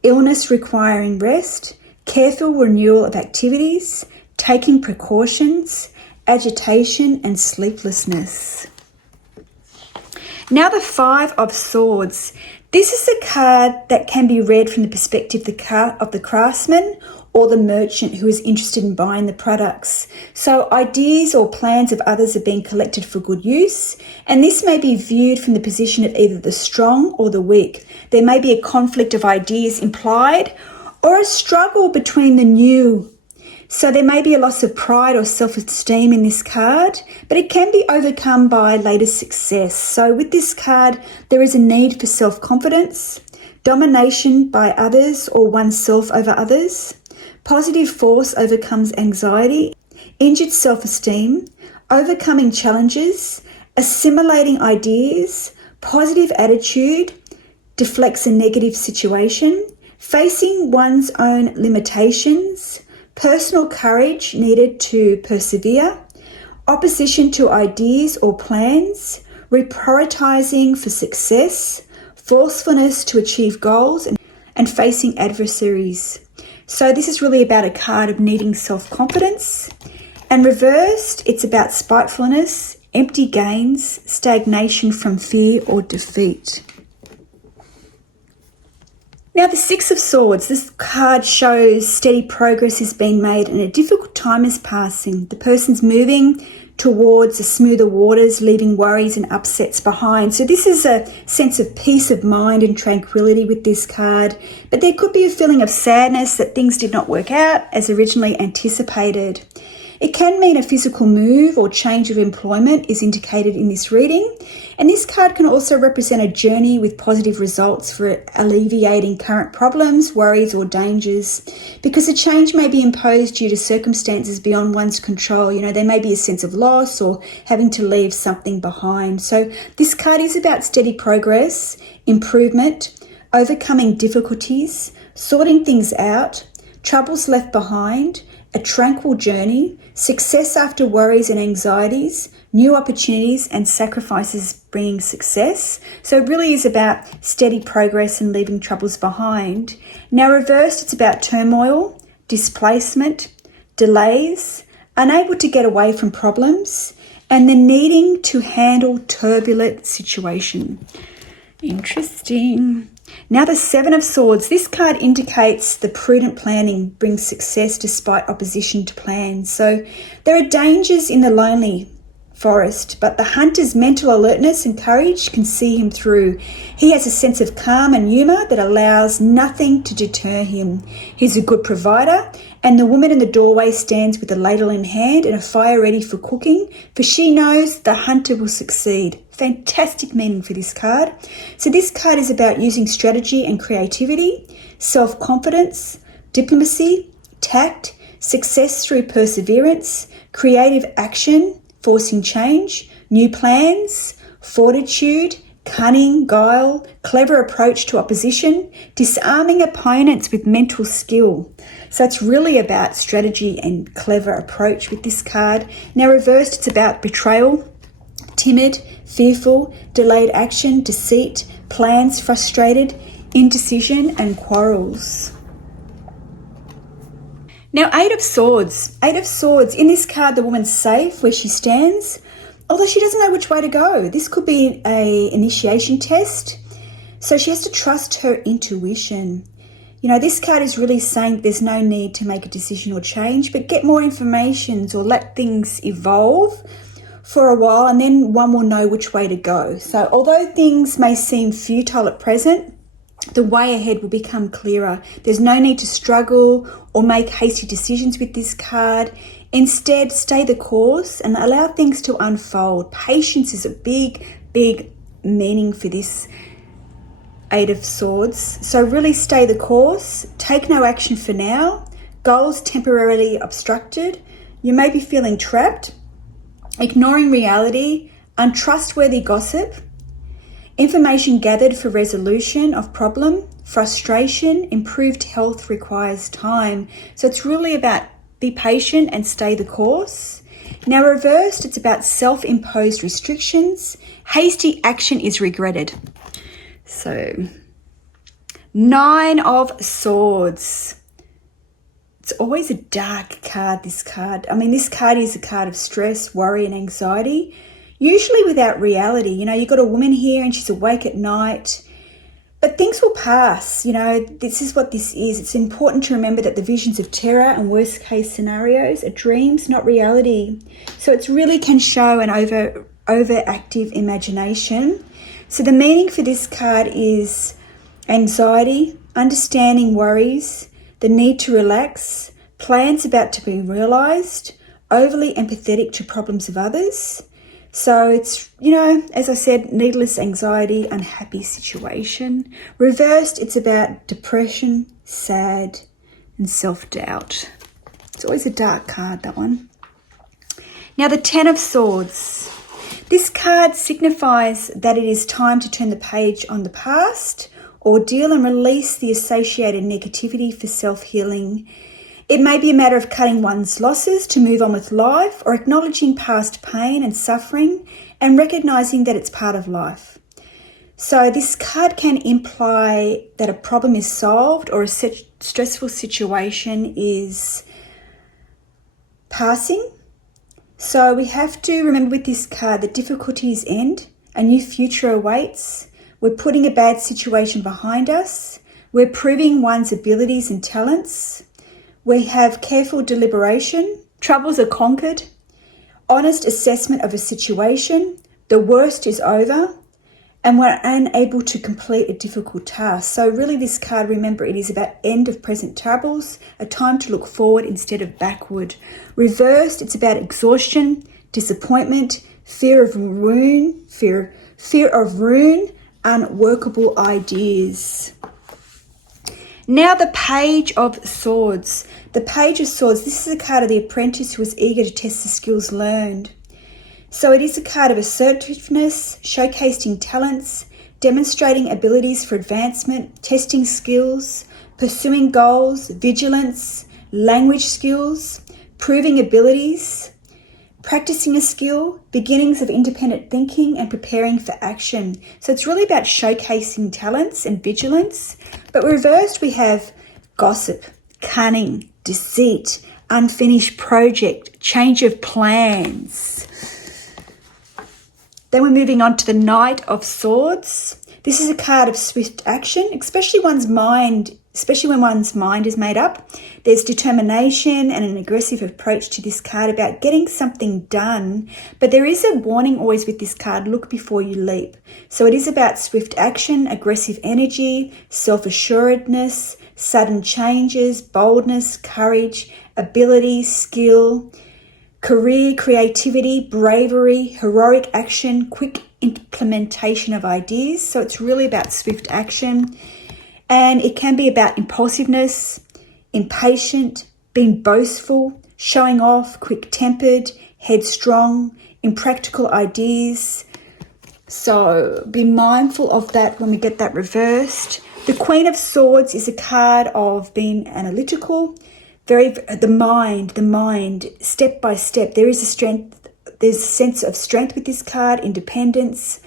illness requiring rest, careful renewal of activities, taking precautions, agitation and sleeplessness. Now the Five of Swords. This is a card that can be read from the perspective of the craftsman or the merchant who is interested in buying the products. So ideas or plans of others are being collected for good use, and this may be viewed from the position of either the strong or the weak. There may be a conflict of ideas implied or a struggle between the new. So there may be a loss of pride or self-esteem in this card, but it can be overcome by later success. So with this card, there is a need for self-confidence, domination by others or oneself over others. Positive force overcomes anxiety, injured self-esteem, overcoming challenges, assimilating ideas, positive attitude, deflects a negative situation, facing one's own limitations, personal courage needed to persevere, opposition to ideas or plans, reprioritizing for success, forcefulness to achieve goals, and facing adversaries. So this is really about a card of needing self-confidence. And reversed, it's about spitefulness, empty gains, stagnation from fear or defeat. Now the Six of Swords, this card shows steady progress is being made and a difficult time is passing. The person's moving towards the smoother waters, leaving worries and upsets behind. So this is a sense of peace of mind and tranquility with this card, but there could be a feeling of sadness that things did not work out as originally anticipated. It can mean a physical move or change of employment is indicated in this reading. And this card can also represent a journey with positive results for alleviating current problems, worries or dangers, because a change may be imposed due to circumstances beyond one's control. There may be a sense of loss or having to leave something behind. So this card is about steady progress, improvement, overcoming difficulties, sorting things out, troubles left behind, a tranquil journey, success after worries and anxieties, new opportunities and sacrifices bringing success. So it really is about steady progress and leaving troubles behind. Now reversed, it's about turmoil, displacement, delays, unable to get away from problems, and the needing to handle turbulent situation. Interesting. Now the Seven of Swords. This card indicates the prudent planning brings success despite opposition to plans. So there are dangers in the lonely forest, but the hunter's mental alertness and courage can see him through. He has a sense of calm and humour that allows nothing to deter him. He's a good provider, and the woman in the doorway stands with a ladle in hand and a fire ready for cooking, for she knows the hunter will succeed. Fantastic meaning for this card. So this card is about using strategy and creativity, self-confidence, diplomacy, tact, success through perseverance, creative action, forcing change, new plans, fortitude, cunning, guile, clever approach to opposition, disarming opponents with mental skill. So it's really about strategy and clever approach with this card. Now reversed, it's about betrayal, timid, fearful, delayed action, deceit, plans frustrated, indecision and quarrels. Now, Eight of Swords. Eight of Swords. In this card, the woman's safe where she stands, although she doesn't know which way to go. This could be an initiation test, so she has to trust her intuition. This card is really saying there's no need to make a decision or change, but get more information or let things evolve for a while, and then one will know which way to go. So although things may seem futile at present, the way ahead will become clearer. There's no need to struggle or make hasty decisions with this card. Instead, stay the course and allow things to unfold. Patience is a big, big meaning for this Eight of Swords. So really stay the course. Take no action for now. Goals temporarily obstructed. You may be feeling trapped, ignoring reality, untrustworthy gossip, information gathered for resolution of problem, frustration, improved health requires time. So it's really about be patient and stay the course. Now reversed, it's about self-imposed restrictions. Hasty action is regretted. So, Nine of Swords. It's It's always a dark card, this card. I mean, this card is a card of stress, worry, and anxiety, usually without reality. You know, you've got a woman here and she's awake at night, but things will pass. You know, this is what this is. It's important to remember that the visions of terror and worst case scenarios are dreams, not reality. So it really can show an overactive imagination. So the meaning for this card is anxiety, understanding worries, the need to relax, plans about to be realised, overly empathetic to problems of others. So it's, you know, as I said, needless anxiety, unhappy situation. Reversed, it's about depression, sad, and self-doubt. It's always a dark card, that one. Now, the Ten of Swords. This card signifies that it is time to turn the page on the past, ordeal, and release the associated negativity for self-healing. It may be a matter of cutting one's losses to move on with life, or acknowledging past pain and suffering and recognizing that it's part of life. So this card can imply that a problem is solved or a stressful situation is passing. So we have to remember with this card that difficulties end, a new future awaits. We're putting a bad situation behind us. We're proving one's abilities and talents. We have careful deliberation. Troubles are conquered. Honest assessment of a situation. The worst is over. And we're unable to complete a difficult task. So really this card, remember, it is about end of present troubles, a time to look forward instead of backward. Reversed, it's about exhaustion, disappointment, fear of ruin, unworkable ideas. Now the Page of Swords. The Page of Swords, this is a card of the apprentice who is eager to test the skills learned. So it is a card of assertiveness, showcasing talents, demonstrating abilities for advancement, testing skills, pursuing goals, vigilance, language skills, proving abilities, practicing a skill, beginnings of independent thinking, and preparing for action. So it's really about showcasing talents and vigilance. But reversed, we have gossip, cunning, deceit, unfinished project, change of plans. Then we're moving on to the Knight of Swords. This is a card of swift action, especially when one's mind is made up. There's determination and an aggressive approach to this card about getting something done. But there is a warning always with this card, look before you leap. So it is about swift action, aggressive energy, self-assuredness, sudden changes, boldness, courage, ability, skill, career, creativity, bravery, heroic action, quick implementation of ideas. So it's really about swift action. And it can be about impulsiveness, impatient, being boastful, showing off, quick-tempered, headstrong, impractical ideas. So be mindful of that when we get that reversed. The Queen of Swords is a card of being analytical, the mind, step by step. There's a sense of strength with this card, independence.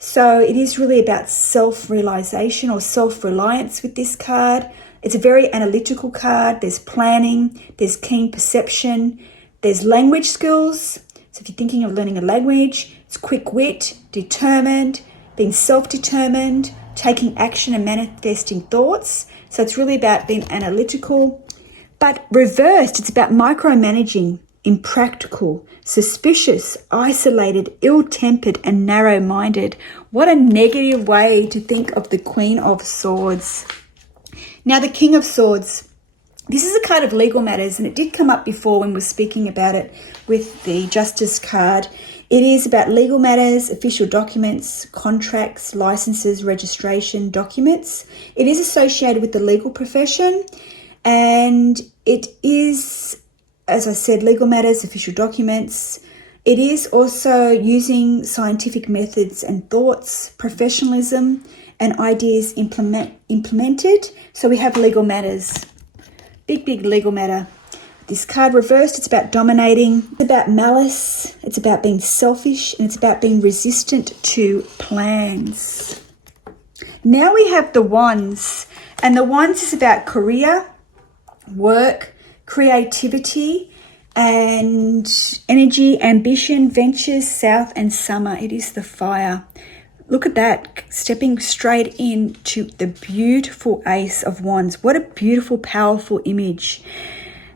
So it is really about self-realization or self-reliance with this card. It's a very analytical card. There's planning, there's keen perception, there's language skills. So if you're thinking of learning a language, it's quick wit, determined, being self-determined, taking action and manifesting thoughts. So it's really about being analytical. But reversed, it's about micromanaging, impractical, suspicious, isolated, ill-tempered, and narrow-minded. What a negative way to think of the Queen of Swords. Now, the King of Swords. This is a card of legal matters, and it did come up before when we were speaking about it with the Justice card. It is about legal matters, official documents, contracts, licenses, registration, documents. It is associated with the legal profession, and it is, as I said, legal matters, official documents. It is also using scientific methods and thoughts, professionalism, and ideas implemented. So we have legal matters. Big legal matter. This card reversed, it's about dominating, it's about malice, it's about being selfish, and it's about being resistant to plans. Now we have the Wands, and the Wands is about career, work, creativity and energy, ambition, ventures, south and summer. It is the fire. Look at that, stepping straight into the beautiful Ace of Wands. What a beautiful, powerful image.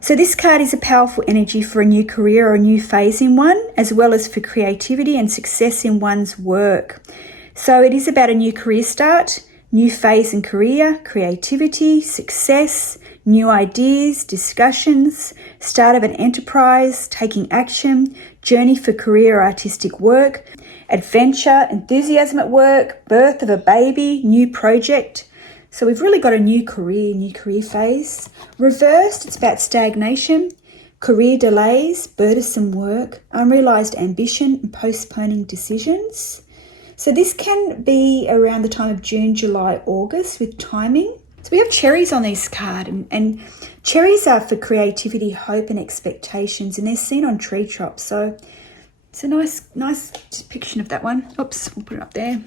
So this card is a powerful energy for a new career or a new phase in one, as well as for creativity and success in one's work. So it is about a new career start, new phase in career, creativity, success, new ideas, discussions, start of an enterprise, taking action, journey for career or artistic work, adventure, enthusiasm at work, birth of a baby, new project. So we've really got a new career phase. Reversed, it's about stagnation, career delays, burdensome work, unrealised ambition and postponing decisions. So this can be around the time of June, July, August with timing. So we have cherries on this card, and cherries are for creativity, hope and expectations, and they're seen on tree tops. So it's a nice depiction of that one. Oops, we'll put it up there.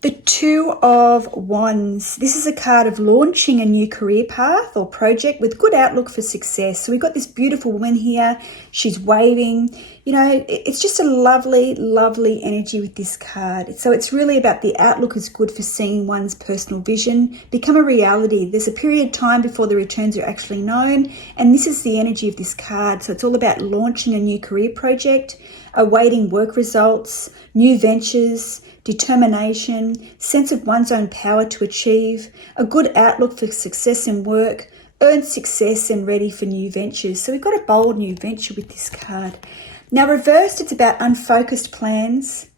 The Two of Wands. This is a card of launching a new career path or project with good outlook for success. So we've got this beautiful woman here. She's waving. You know, it's just a lovely, lovely energy with this card. So it's really about the outlook is good for seeing one's personal vision become a reality. There's a period of time before the returns are actually known. And this is the energy of this card. So it's all about launching a new career project, awaiting work results, new ventures, determination, sense of one's own power to achieve, a good outlook for success in work, earned success and ready for new ventures. So we've got a bold new venture with this card. Now reversed, it's about unfocused plans,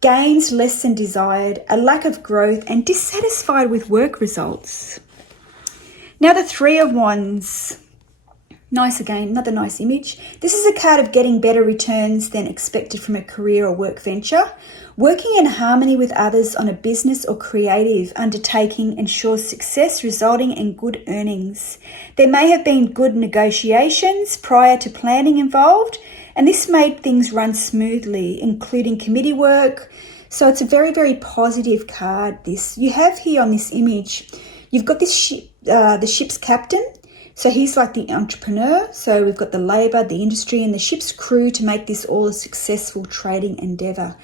gains less than desired, a lack of growth and dissatisfied with work results. Now the Three of Wands. Nice again, another nice image. This is a card of getting better returns than expected from a career or work venture. Working in harmony with others on a business or creative undertaking ensures success, resulting in good earnings. There may have been good negotiations prior to planning involved, and this made things run smoothly, including committee work. So it's a very, very positive card, this. You have here on this image, you've got this ship, the ship's captain. So he's like the entrepreneur. So we've got the labour, the industry and the ship's crew to make this all a successful trading endeavour.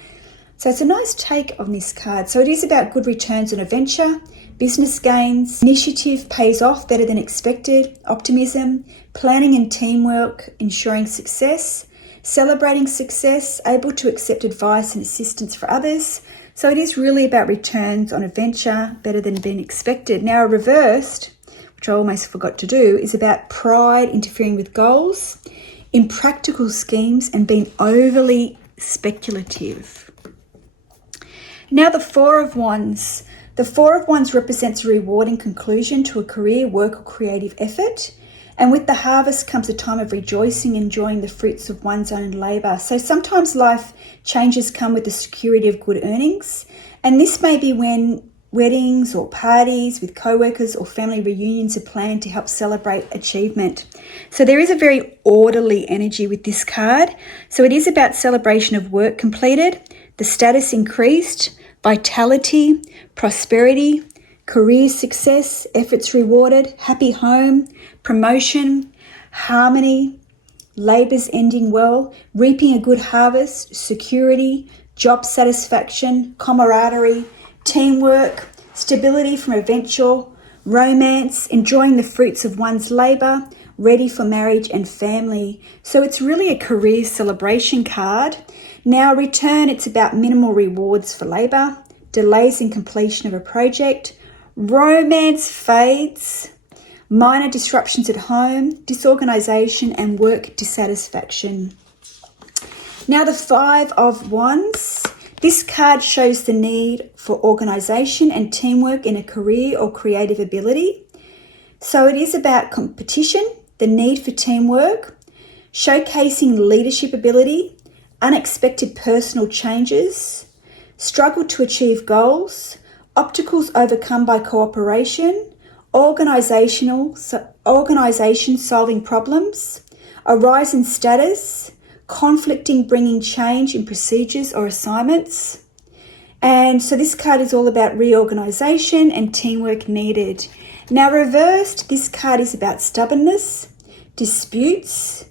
So it's a nice take on this card. So it is about good returns on a venture, business gains, initiative pays off better than expected, optimism, planning and teamwork, ensuring success, celebrating success, able to accept advice and assistance for others. So it is really about returns on a venture better than being expected. Now a reversed, which I almost forgot to do, is about pride interfering with goals, impractical schemes and being overly speculative. Now the Four of Wands. The Four of Wands represents a rewarding conclusion to a career, work or creative effort. And with the harvest comes a time of rejoicing, enjoying the fruits of one's own labour. So sometimes life changes come with the security of good earnings. And this may be when weddings or parties with co-workers or family reunions are planned to help celebrate achievement. So there is a very orderly energy with this card. So it is about celebration of work completed, the status increased, vitality, prosperity, career success, efforts rewarded, happy home, promotion, harmony, labours ending well, reaping a good harvest, security, job satisfaction, camaraderie, teamwork, stability from a venture, romance, enjoying the fruits of one's labour, ready for marriage and family. So it's really a career celebration card. Now return, it's about minimal rewards for labour, delays in completion of a project, romance fades, minor disruptions at home, disorganisation and work dissatisfaction. Now the Five of Wands. This card shows the need for organisation and teamwork in a career or creative ability. So it is about competition, the need for teamwork, showcasing leadership ability, unexpected personal changes, struggle to achieve goals, obstacles overcome by cooperation, organisation solving problems, a rise in status, conflicting bringing change in procedures or assignments, And so this card is all about reorganization and teamwork needed. Now reversed, this card is about stubbornness, disputes,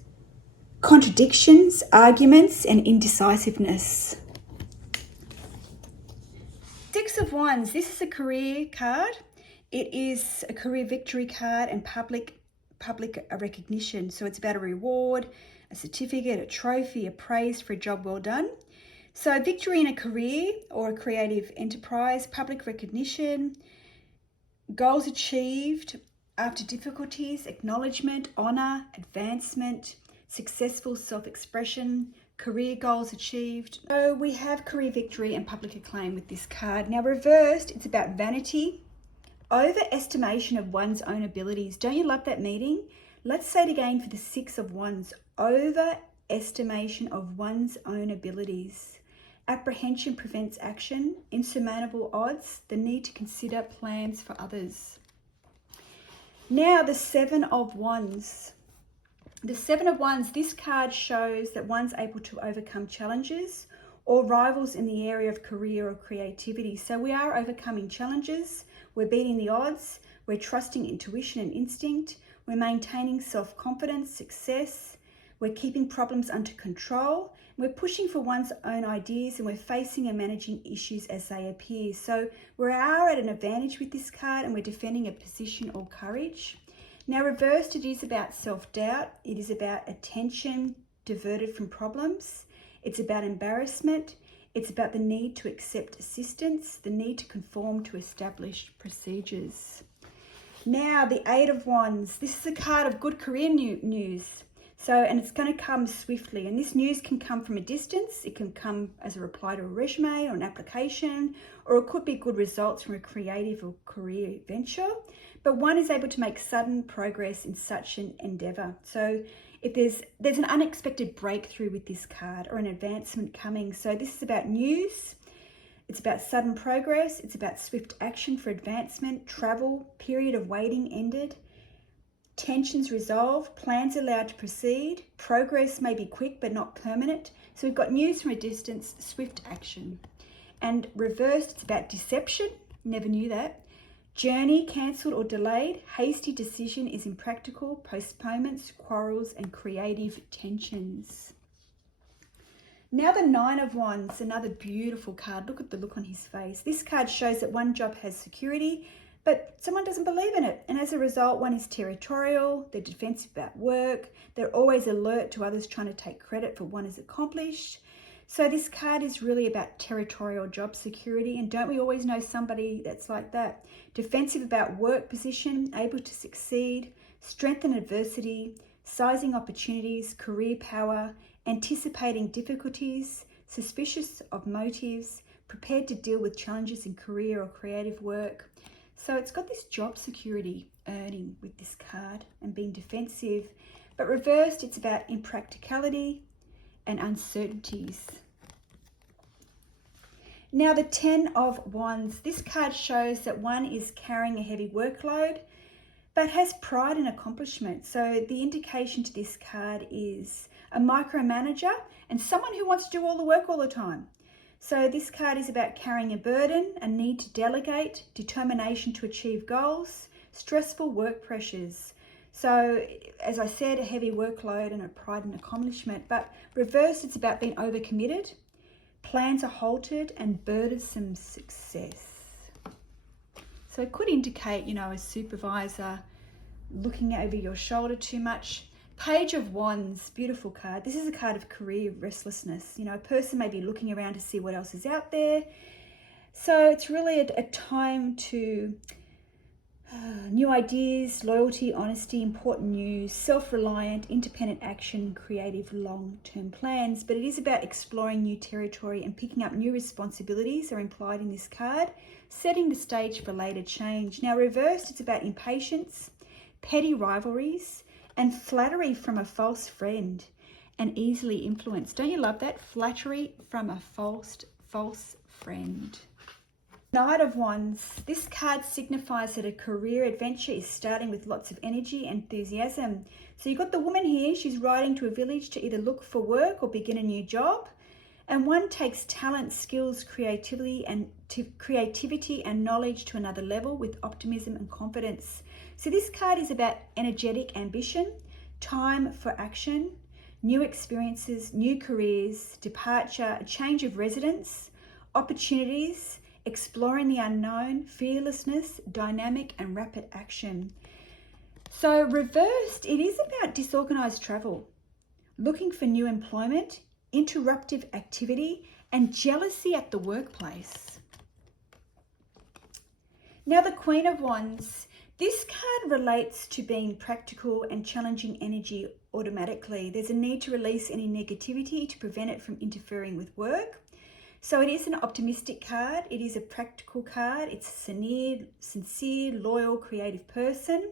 contradictions, arguments, and indecisiveness. Six of Wands, this is a career card. It is a career victory card and public recognition. So it's about a reward, a certificate, a trophy, a praise for a job well done. So victory in a career or a creative enterprise, public recognition, goals achieved after difficulties, acknowledgement, honour, advancement, successful self-expression, career goals achieved. So we have career victory and public acclaim with this card. Now reversed, it's about vanity, overestimation of one's own abilities. Don't you love that meaning? Let's say it again for the Six of Wands. Overestimation of one's own abilities. Apprehension prevents action, insurmountable odds, the need to consider plans for others. Now the Seven of Wands. The Seven of Wands, this card shows that one's able to overcome challenges or rivals in the area of career or creativity. So we are overcoming challenges, we're beating the odds, we're trusting intuition and instinct, we're maintaining self-confidence, success, we're keeping problems under control, we're pushing for one's own ideas, and we're facing and managing issues as they appear. So we are at an advantage with this card, and we're defending a position or courage. Now reversed, it is about self-doubt. It is about attention diverted from problems. It's about embarrassment. It's about the need to accept assistance, the need to conform to established procedures. Now the Eight of Wands. This is a card of good career news. And it's going to come swiftly, and this news can come from a distance. It can come as a reply to a resume or an application, or it could be good results from a creative or career venture. But one is able to make sudden progress in such an endeavor. So if there's an unexpected breakthrough with this card or an advancement coming. So this is about news. It's about sudden progress. It's about swift action for advancement, travel, period of waiting ended. Tensions resolved, plans allowed to proceed, progress may be quick but not permanent. So we've got news from a distance, swift action. And reversed, it's about deception, never knew that. Journey cancelled or delayed, hasty decision is impractical, postponements, quarrels and creative tensions. Now the Nine of Wands, another beautiful card. Look at the look on his face. This card shows that one job has security, but someone doesn't believe in it. And as a result, one is territorial, they're defensive about work, they're always alert to others trying to take credit for what one has accomplished. So this card is really about territorial job security. And don't we always know somebody that's like that? Defensive about work position, able to succeed, strengthen adversity, sizing opportunities, career power, anticipating difficulties, suspicious of motives, prepared to deal with challenges in career or creative work. So it's got this job security earning with this card and being defensive. But reversed, it's about impracticality and uncertainties. Now the Ten of Wands. This card shows that one is carrying a heavy workload but has pride and accomplishment. So the indication to this card is a micromanager and someone who wants to do all the work all the time. So this card is about carrying a burden, a need to delegate, determination to achieve goals, stressful work pressures. So as I said, a heavy workload and a pride and accomplishment. But reversed, it's about being overcommitted, plans are halted and burdensome success. So it could indicate, a supervisor looking over your shoulder too much. Page of Wands, beautiful card. This is a card of career restlessness. A person may be looking around to see what else is out there. So it's really a time to new ideas, loyalty, honesty, important news, self-reliant, independent action, creative long-term plans. But it is about exploring new territory and picking up new responsibilities are implied in this card, setting the stage for later change. Now reversed, it's about impatience, petty rivalries, and flattery from a false friend and easily influenced. Don't you love that? Flattery from a false friend. Knight of Wands. This card signifies that a career adventure is starting with lots of energy and enthusiasm. So you've got the woman here. She's riding to a village to either look for work or begin a new job. And one takes talent, skills, creativity and knowledge to another level with optimism and confidence. So this card is about energetic ambition, time for action, new experiences, new careers, departure, a change of residence, opportunities, exploring the unknown, fearlessness, dynamic and rapid action. So reversed, it is about disorganized travel, looking for new employment, interruptive activity, and jealousy at the workplace. Now the Queen of Wands, this card relates to being practical and challenging energy automatically. There's a need to release any negativity to prevent it from interfering with work. So it is an optimistic card. It is a practical card. It's a sincere, loyal, creative person.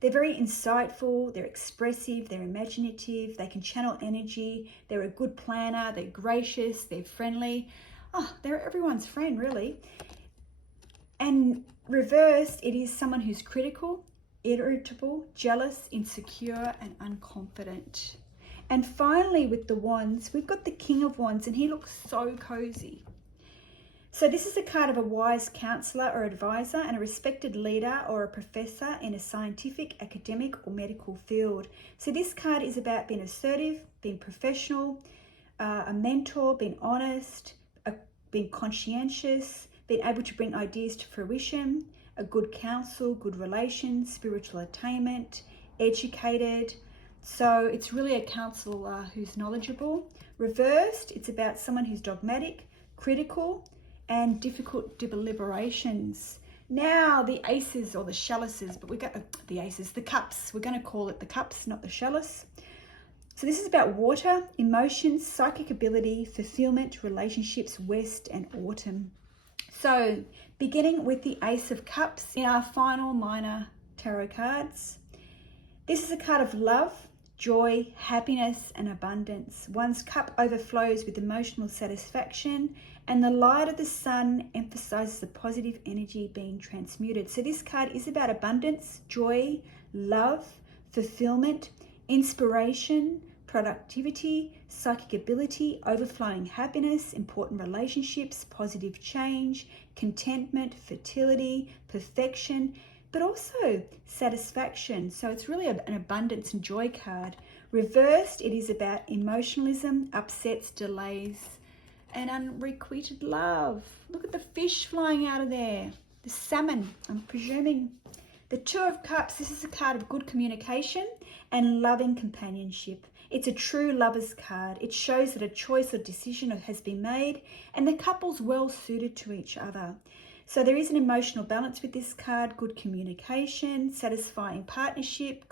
They're very insightful, they're expressive, they're imaginative, they can channel energy, they're a good planner, they're gracious, they're friendly. Oh, they're everyone's friend, really. And reversed, it is someone who's critical, irritable, jealous, insecure, and unconfident. And finally, with the Wands, we've got the King of Wands, and he looks so cozy. So this is a card of a wise counselor or advisor and a respected leader or a professor in a scientific, academic or medical field. So this card is about being assertive, being professional, a mentor, being honest, being conscientious, being able to bring ideas to fruition, a good counsel, good relations, spiritual attainment, educated. So it's really a counselor who's knowledgeable. Reversed, it's about someone who's dogmatic, critical, and difficult deliberations. Now the aces or the chalices, but we got the aces, the cups. We're going to call it the cups, not the chalice. So this is about water, emotions, psychic ability, fulfillment, relationships, west and autumn. So beginning with the Ace of Cups in our final minor tarot cards. This is a card of love, joy, happiness and abundance. One's cup overflows with emotional satisfaction and the light of the sun emphasizes the positive energy being transmuted. So this card is about abundance, joy, love, fulfillment, inspiration, productivity, psychic ability, overflowing happiness, important relationships, positive change, contentment, fertility, perfection, but also satisfaction. So it's really an abundance and joy card. Reversed, it is about emotionalism, upsets, delays, and unrequited love. Look at the fish flying out of there. The salmon, I'm presuming. The Two of Cups, this is a card of good communication and loving companionship. It's a true lover's card. It shows that a choice or decision has been made and the couple's well suited to each other. So there is an emotional balance with this card, good communication, satisfying partnership,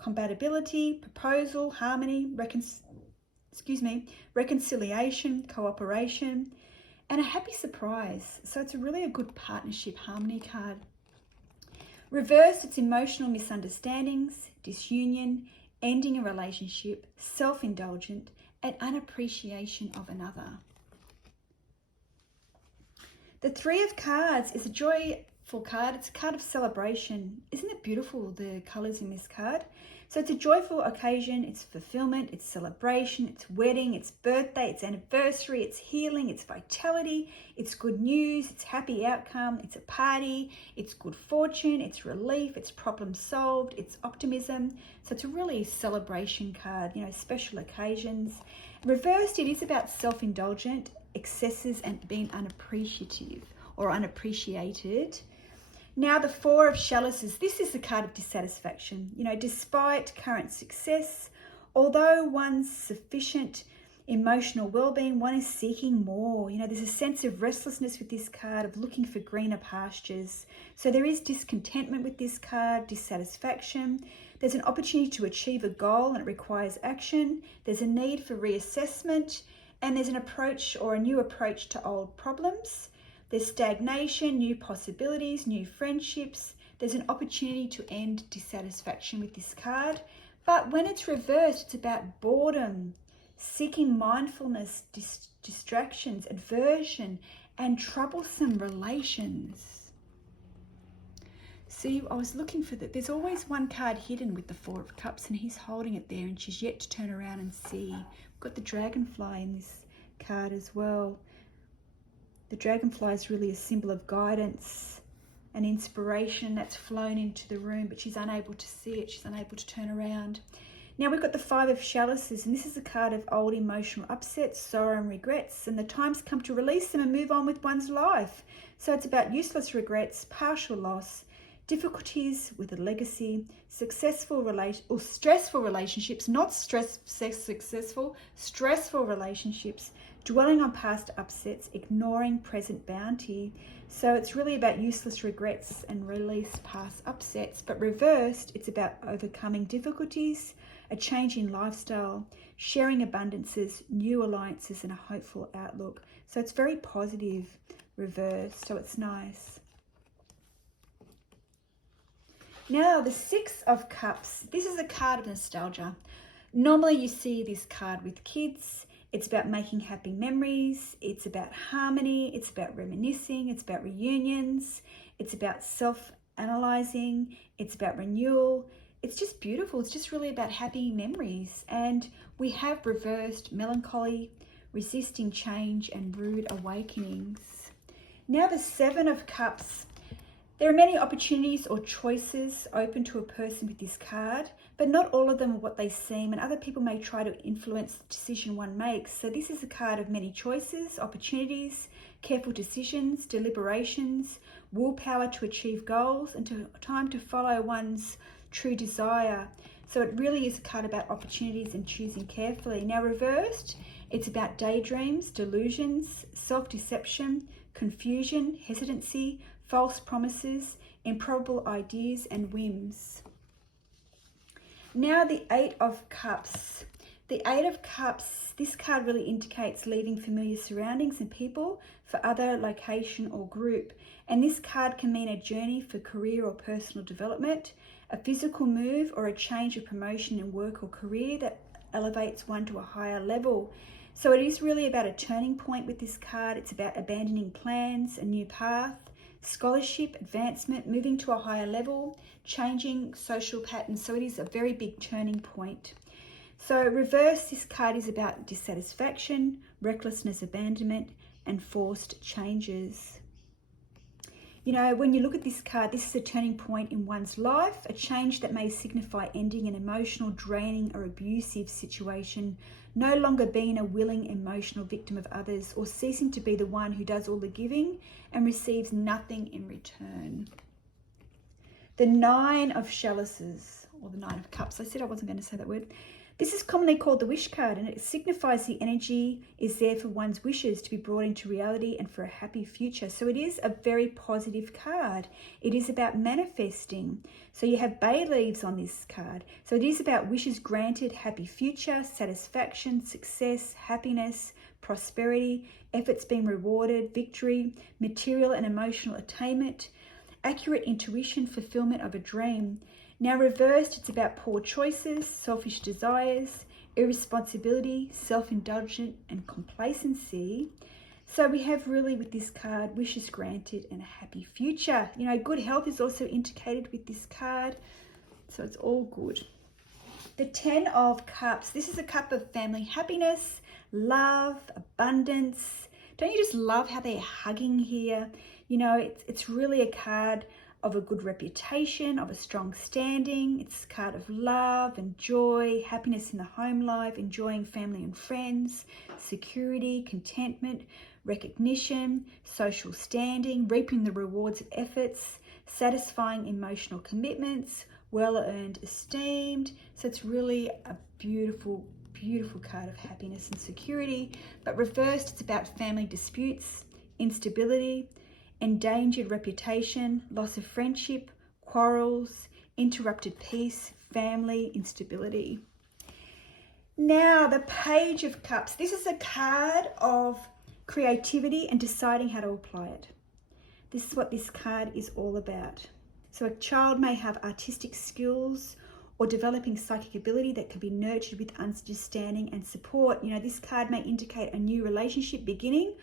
compatibility, proposal, harmony, reconciliation, cooperation, and a happy surprise. So it's really a good partnership harmony card. Reversed, it's emotional misunderstandings, disunion, ending a relationship, self-indulgent, and unappreciation of another. The Three of Cards is a joyful card. It's a card of celebration. Isn't it beautiful, the colours in this card? So it's a joyful occasion, it's fulfillment, it's celebration, it's wedding, it's birthday, it's anniversary, it's healing, it's vitality, it's good news, it's happy outcome, it's a party, it's good fortune, it's relief, it's problem solved, it's optimism. So it's a really celebration card, you know, special occasions. Reversed, it is about self-indulgent, excesses and being unappreciative or unappreciated. Now the Four of Chalices, this is the card of dissatisfaction. You know, despite current success, although one's sufficient emotional well-being, one is seeking more. You know, there's a sense of restlessness with this card, of looking for greener pastures. So there is discontentment with this card, dissatisfaction. There's an opportunity to achieve a goal and it requires action. There's a need for reassessment and there's an approach or a new approach to old problems. There's stagnation, new possibilities, new friendships. There's an opportunity to end dissatisfaction with this card. But when it's reversed, it's about boredom, seeking mindfulness, distractions, aversion, and troublesome relations. See, I was looking for that. There's always one card hidden with the Four of Cups and he's holding it there and she's yet to turn around and see. We've got the dragonfly in this card as well. The dragonfly is really a symbol of guidance and inspiration that's flown into the room, but she's unable to see it. She's unable to turn around. Now we've got the Five of Chalices, and this is a card of old emotional upsets, sorrow and regrets, and the time's come to release them and move on with one's life. So it's about useless regrets, partial loss, difficulties with a legacy, stressful relationships, not successful, stressful relationships, dwelling on past upsets, ignoring present bounty. So it's really about useless regrets and release past upsets. But reversed, it's about overcoming difficulties, a change in lifestyle, sharing abundances, new alliances, and a hopeful outlook. So it's very positive, reversed, so it's nice. Now, the Six of Cups. This is a card of nostalgia. Normally you see this card with kids. It's about making happy memories. It's about harmony. It's about reminiscing. It's about reunions. It's about self-analyzing. It's about renewal. It's just beautiful. It's just really about happy memories. And we have reversed melancholy, resisting change, and rude awakenings. Now, the Seven of Cups. There are many opportunities or choices open to a person with this card, but not all of them are what they seem, and other people may try to influence the decision one makes. So this is a card of many choices, opportunities, careful decisions, deliberations, willpower to achieve goals, and time to follow one's true desire. So it really is a card about opportunities and choosing carefully. Now reversed, it's about daydreams, delusions, self-deception, confusion, hesitancy, false promises, improbable ideas, and whims. Now the Eight of Cups. The Eight of Cups, this card really indicates leaving familiar surroundings and people for other location or group. And this card can mean a journey for career or personal development, a physical move, or a change of promotion in work or career that elevates one to a higher level. So it is really about a turning point with this card. It's about abandoning plans, a new path, scholarship, advancement, moving to a higher level, changing social patterns. So it is a very big turning point. So reverse, this card is about dissatisfaction, recklessness, abandonment, and forced changes. You know, when you look at this card, this is a turning point in one's life, a change that may signify ending an emotional, draining, or abusive situation, no longer being a willing emotional victim of others, or ceasing to be the one who does all the giving and receives nothing in return. The Nine of Chalices, or the Nine of Cups. I said I wasn't going to say that word. This is commonly called the wish card, and it signifies the energy is there for one's wishes to be brought into reality and for a happy future. So it is a very positive card. It is about manifesting. So you have bay leaves on this card. So it is about wishes granted, happy future, satisfaction, success, happiness, prosperity, efforts being rewarded, victory, material and emotional attainment, accurate intuition, fulfillment of a dream. Now reversed, it's about poor choices, selfish desires, irresponsibility, self-indulgent, and complacency. So we have really with this card, wishes granted and a happy future. You know, good health is also indicated with this card. So it's all good. The Ten of Cups. This is a cup of family happiness, love, abundance. Don't you just love how they're hugging here? You know, it's really a card of a good reputation, of a strong standing. It's a card of love and joy, happiness in the home life, enjoying family and friends, security, contentment, recognition, social standing, reaping the rewards of efforts, satisfying emotional commitments, well-earned esteemed. So it's really a beautiful, beautiful card of happiness and security. But reversed, it's about family disputes, instability, endangered reputation, loss of friendship, quarrels, interrupted peace, family instability. Now, the Page of Cups. This is a card of creativity and deciding how to apply it. This is what this card is all about. So a child may have artistic skills or developing psychic ability that can be nurtured with understanding and support. You know, this card may indicate a new relationship beginning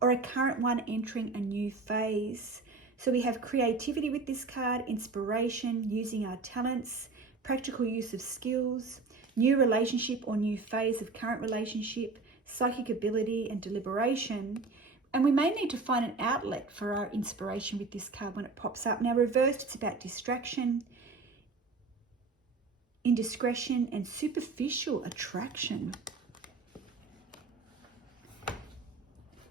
or a current one entering a new phase. So we have creativity with this card, inspiration, using our talents, practical use of skills, new relationship or new phase of current relationship, psychic ability and deliberation. And we may need to find an outlet for our inspiration with this card when it pops up. Now, reversed, it's about distraction, indiscretion, and superficial attraction.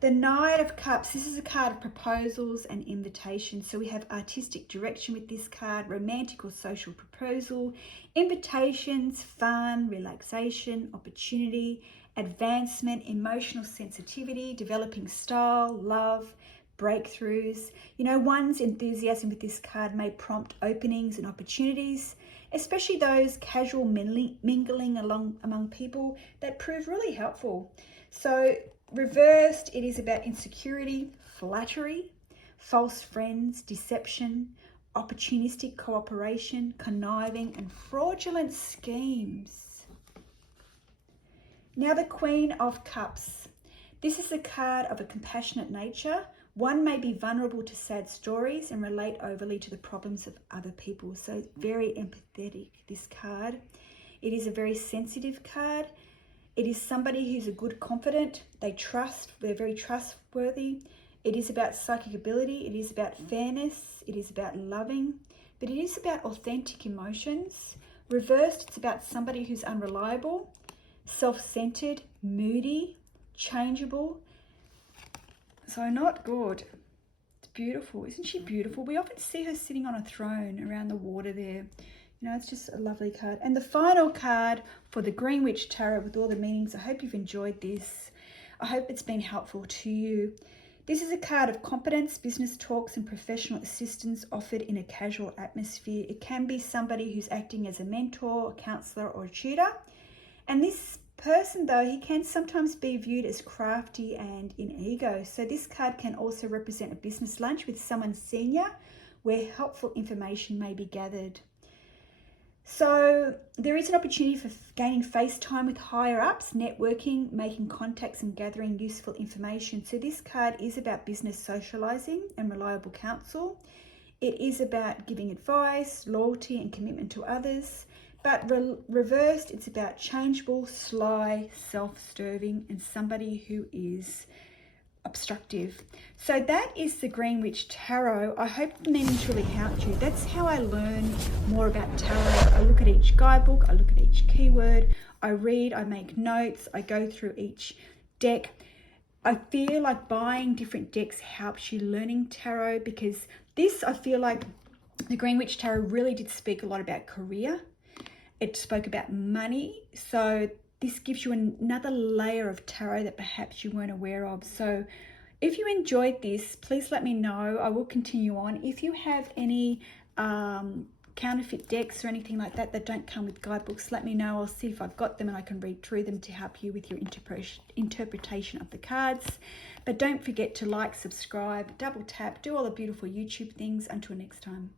The Knight of Cups, this is a card of proposals and invitations. So we have artistic direction with this card, romantic or social proposal, invitations, fun, relaxation, opportunity, advancement, emotional sensitivity, developing style, love, breakthroughs. You know, one's enthusiasm with this card may prompt openings and opportunities, especially those casual mingling among people that prove really helpful. So reversed, it is about insecurity, flattery, false friends, deception, opportunistic cooperation, conniving, and fraudulent schemes. Now the Queen of Cups. This is a card of a compassionate nature. One may be vulnerable to sad stories and relate overly to the problems of other people. So very empathetic, this card. It is a very sensitive card. It is somebody who's a good confidant. They're very trustworthy. It is about psychic ability. It is about fairness. It is about loving. But it is about authentic emotions. Reversed, it's about somebody who's unreliable, self-centered, moody, changeable. So not good. It's beautiful. Isn't she beautiful? We often see her sitting on a throne around the water there. You know, it's just a lovely card. And the final card for the Greenwich Tarot with all the meanings. I hope you've enjoyed this. I hope it's been helpful to you. This is a card of competence, business talks, and professional assistance offered in a casual atmosphere. It can be somebody who's acting as a mentor, a counselor, or a tutor. And this person, though, he can sometimes be viewed as crafty and in ego. So this card can also represent a business lunch with someone senior where helpful information may be gathered. So there is an opportunity for gaining face time with higher ups, networking, making contacts, and gathering useful information. So this card is about business socializing and reliable counsel. It is about giving advice, loyalty, and commitment to others. But reversed, it's about changeable, sly, self-serving, and somebody who is obstructive. So that is the Greenwich Tarot. I hope the meanings really helped you. That's how I learn more about tarot. I look at each guidebook, I look at each keyword, I read, I make notes, I go through each deck. I feel like buying different decks helps you learning tarot, because this, I feel like the Greenwich Tarot really did speak a lot about career. It spoke about money. So this gives you another layer of tarot that perhaps you weren't aware of. So if you enjoyed this, please let me know. I will continue on. If you have any counterfeit decks or anything like that that don't come with guidebooks, let me know. I'll see if I've got them and I can read through them to help you with your interpretation of the cards. But don't forget to like, subscribe, double tap, do all the beautiful YouTube things. Until next time.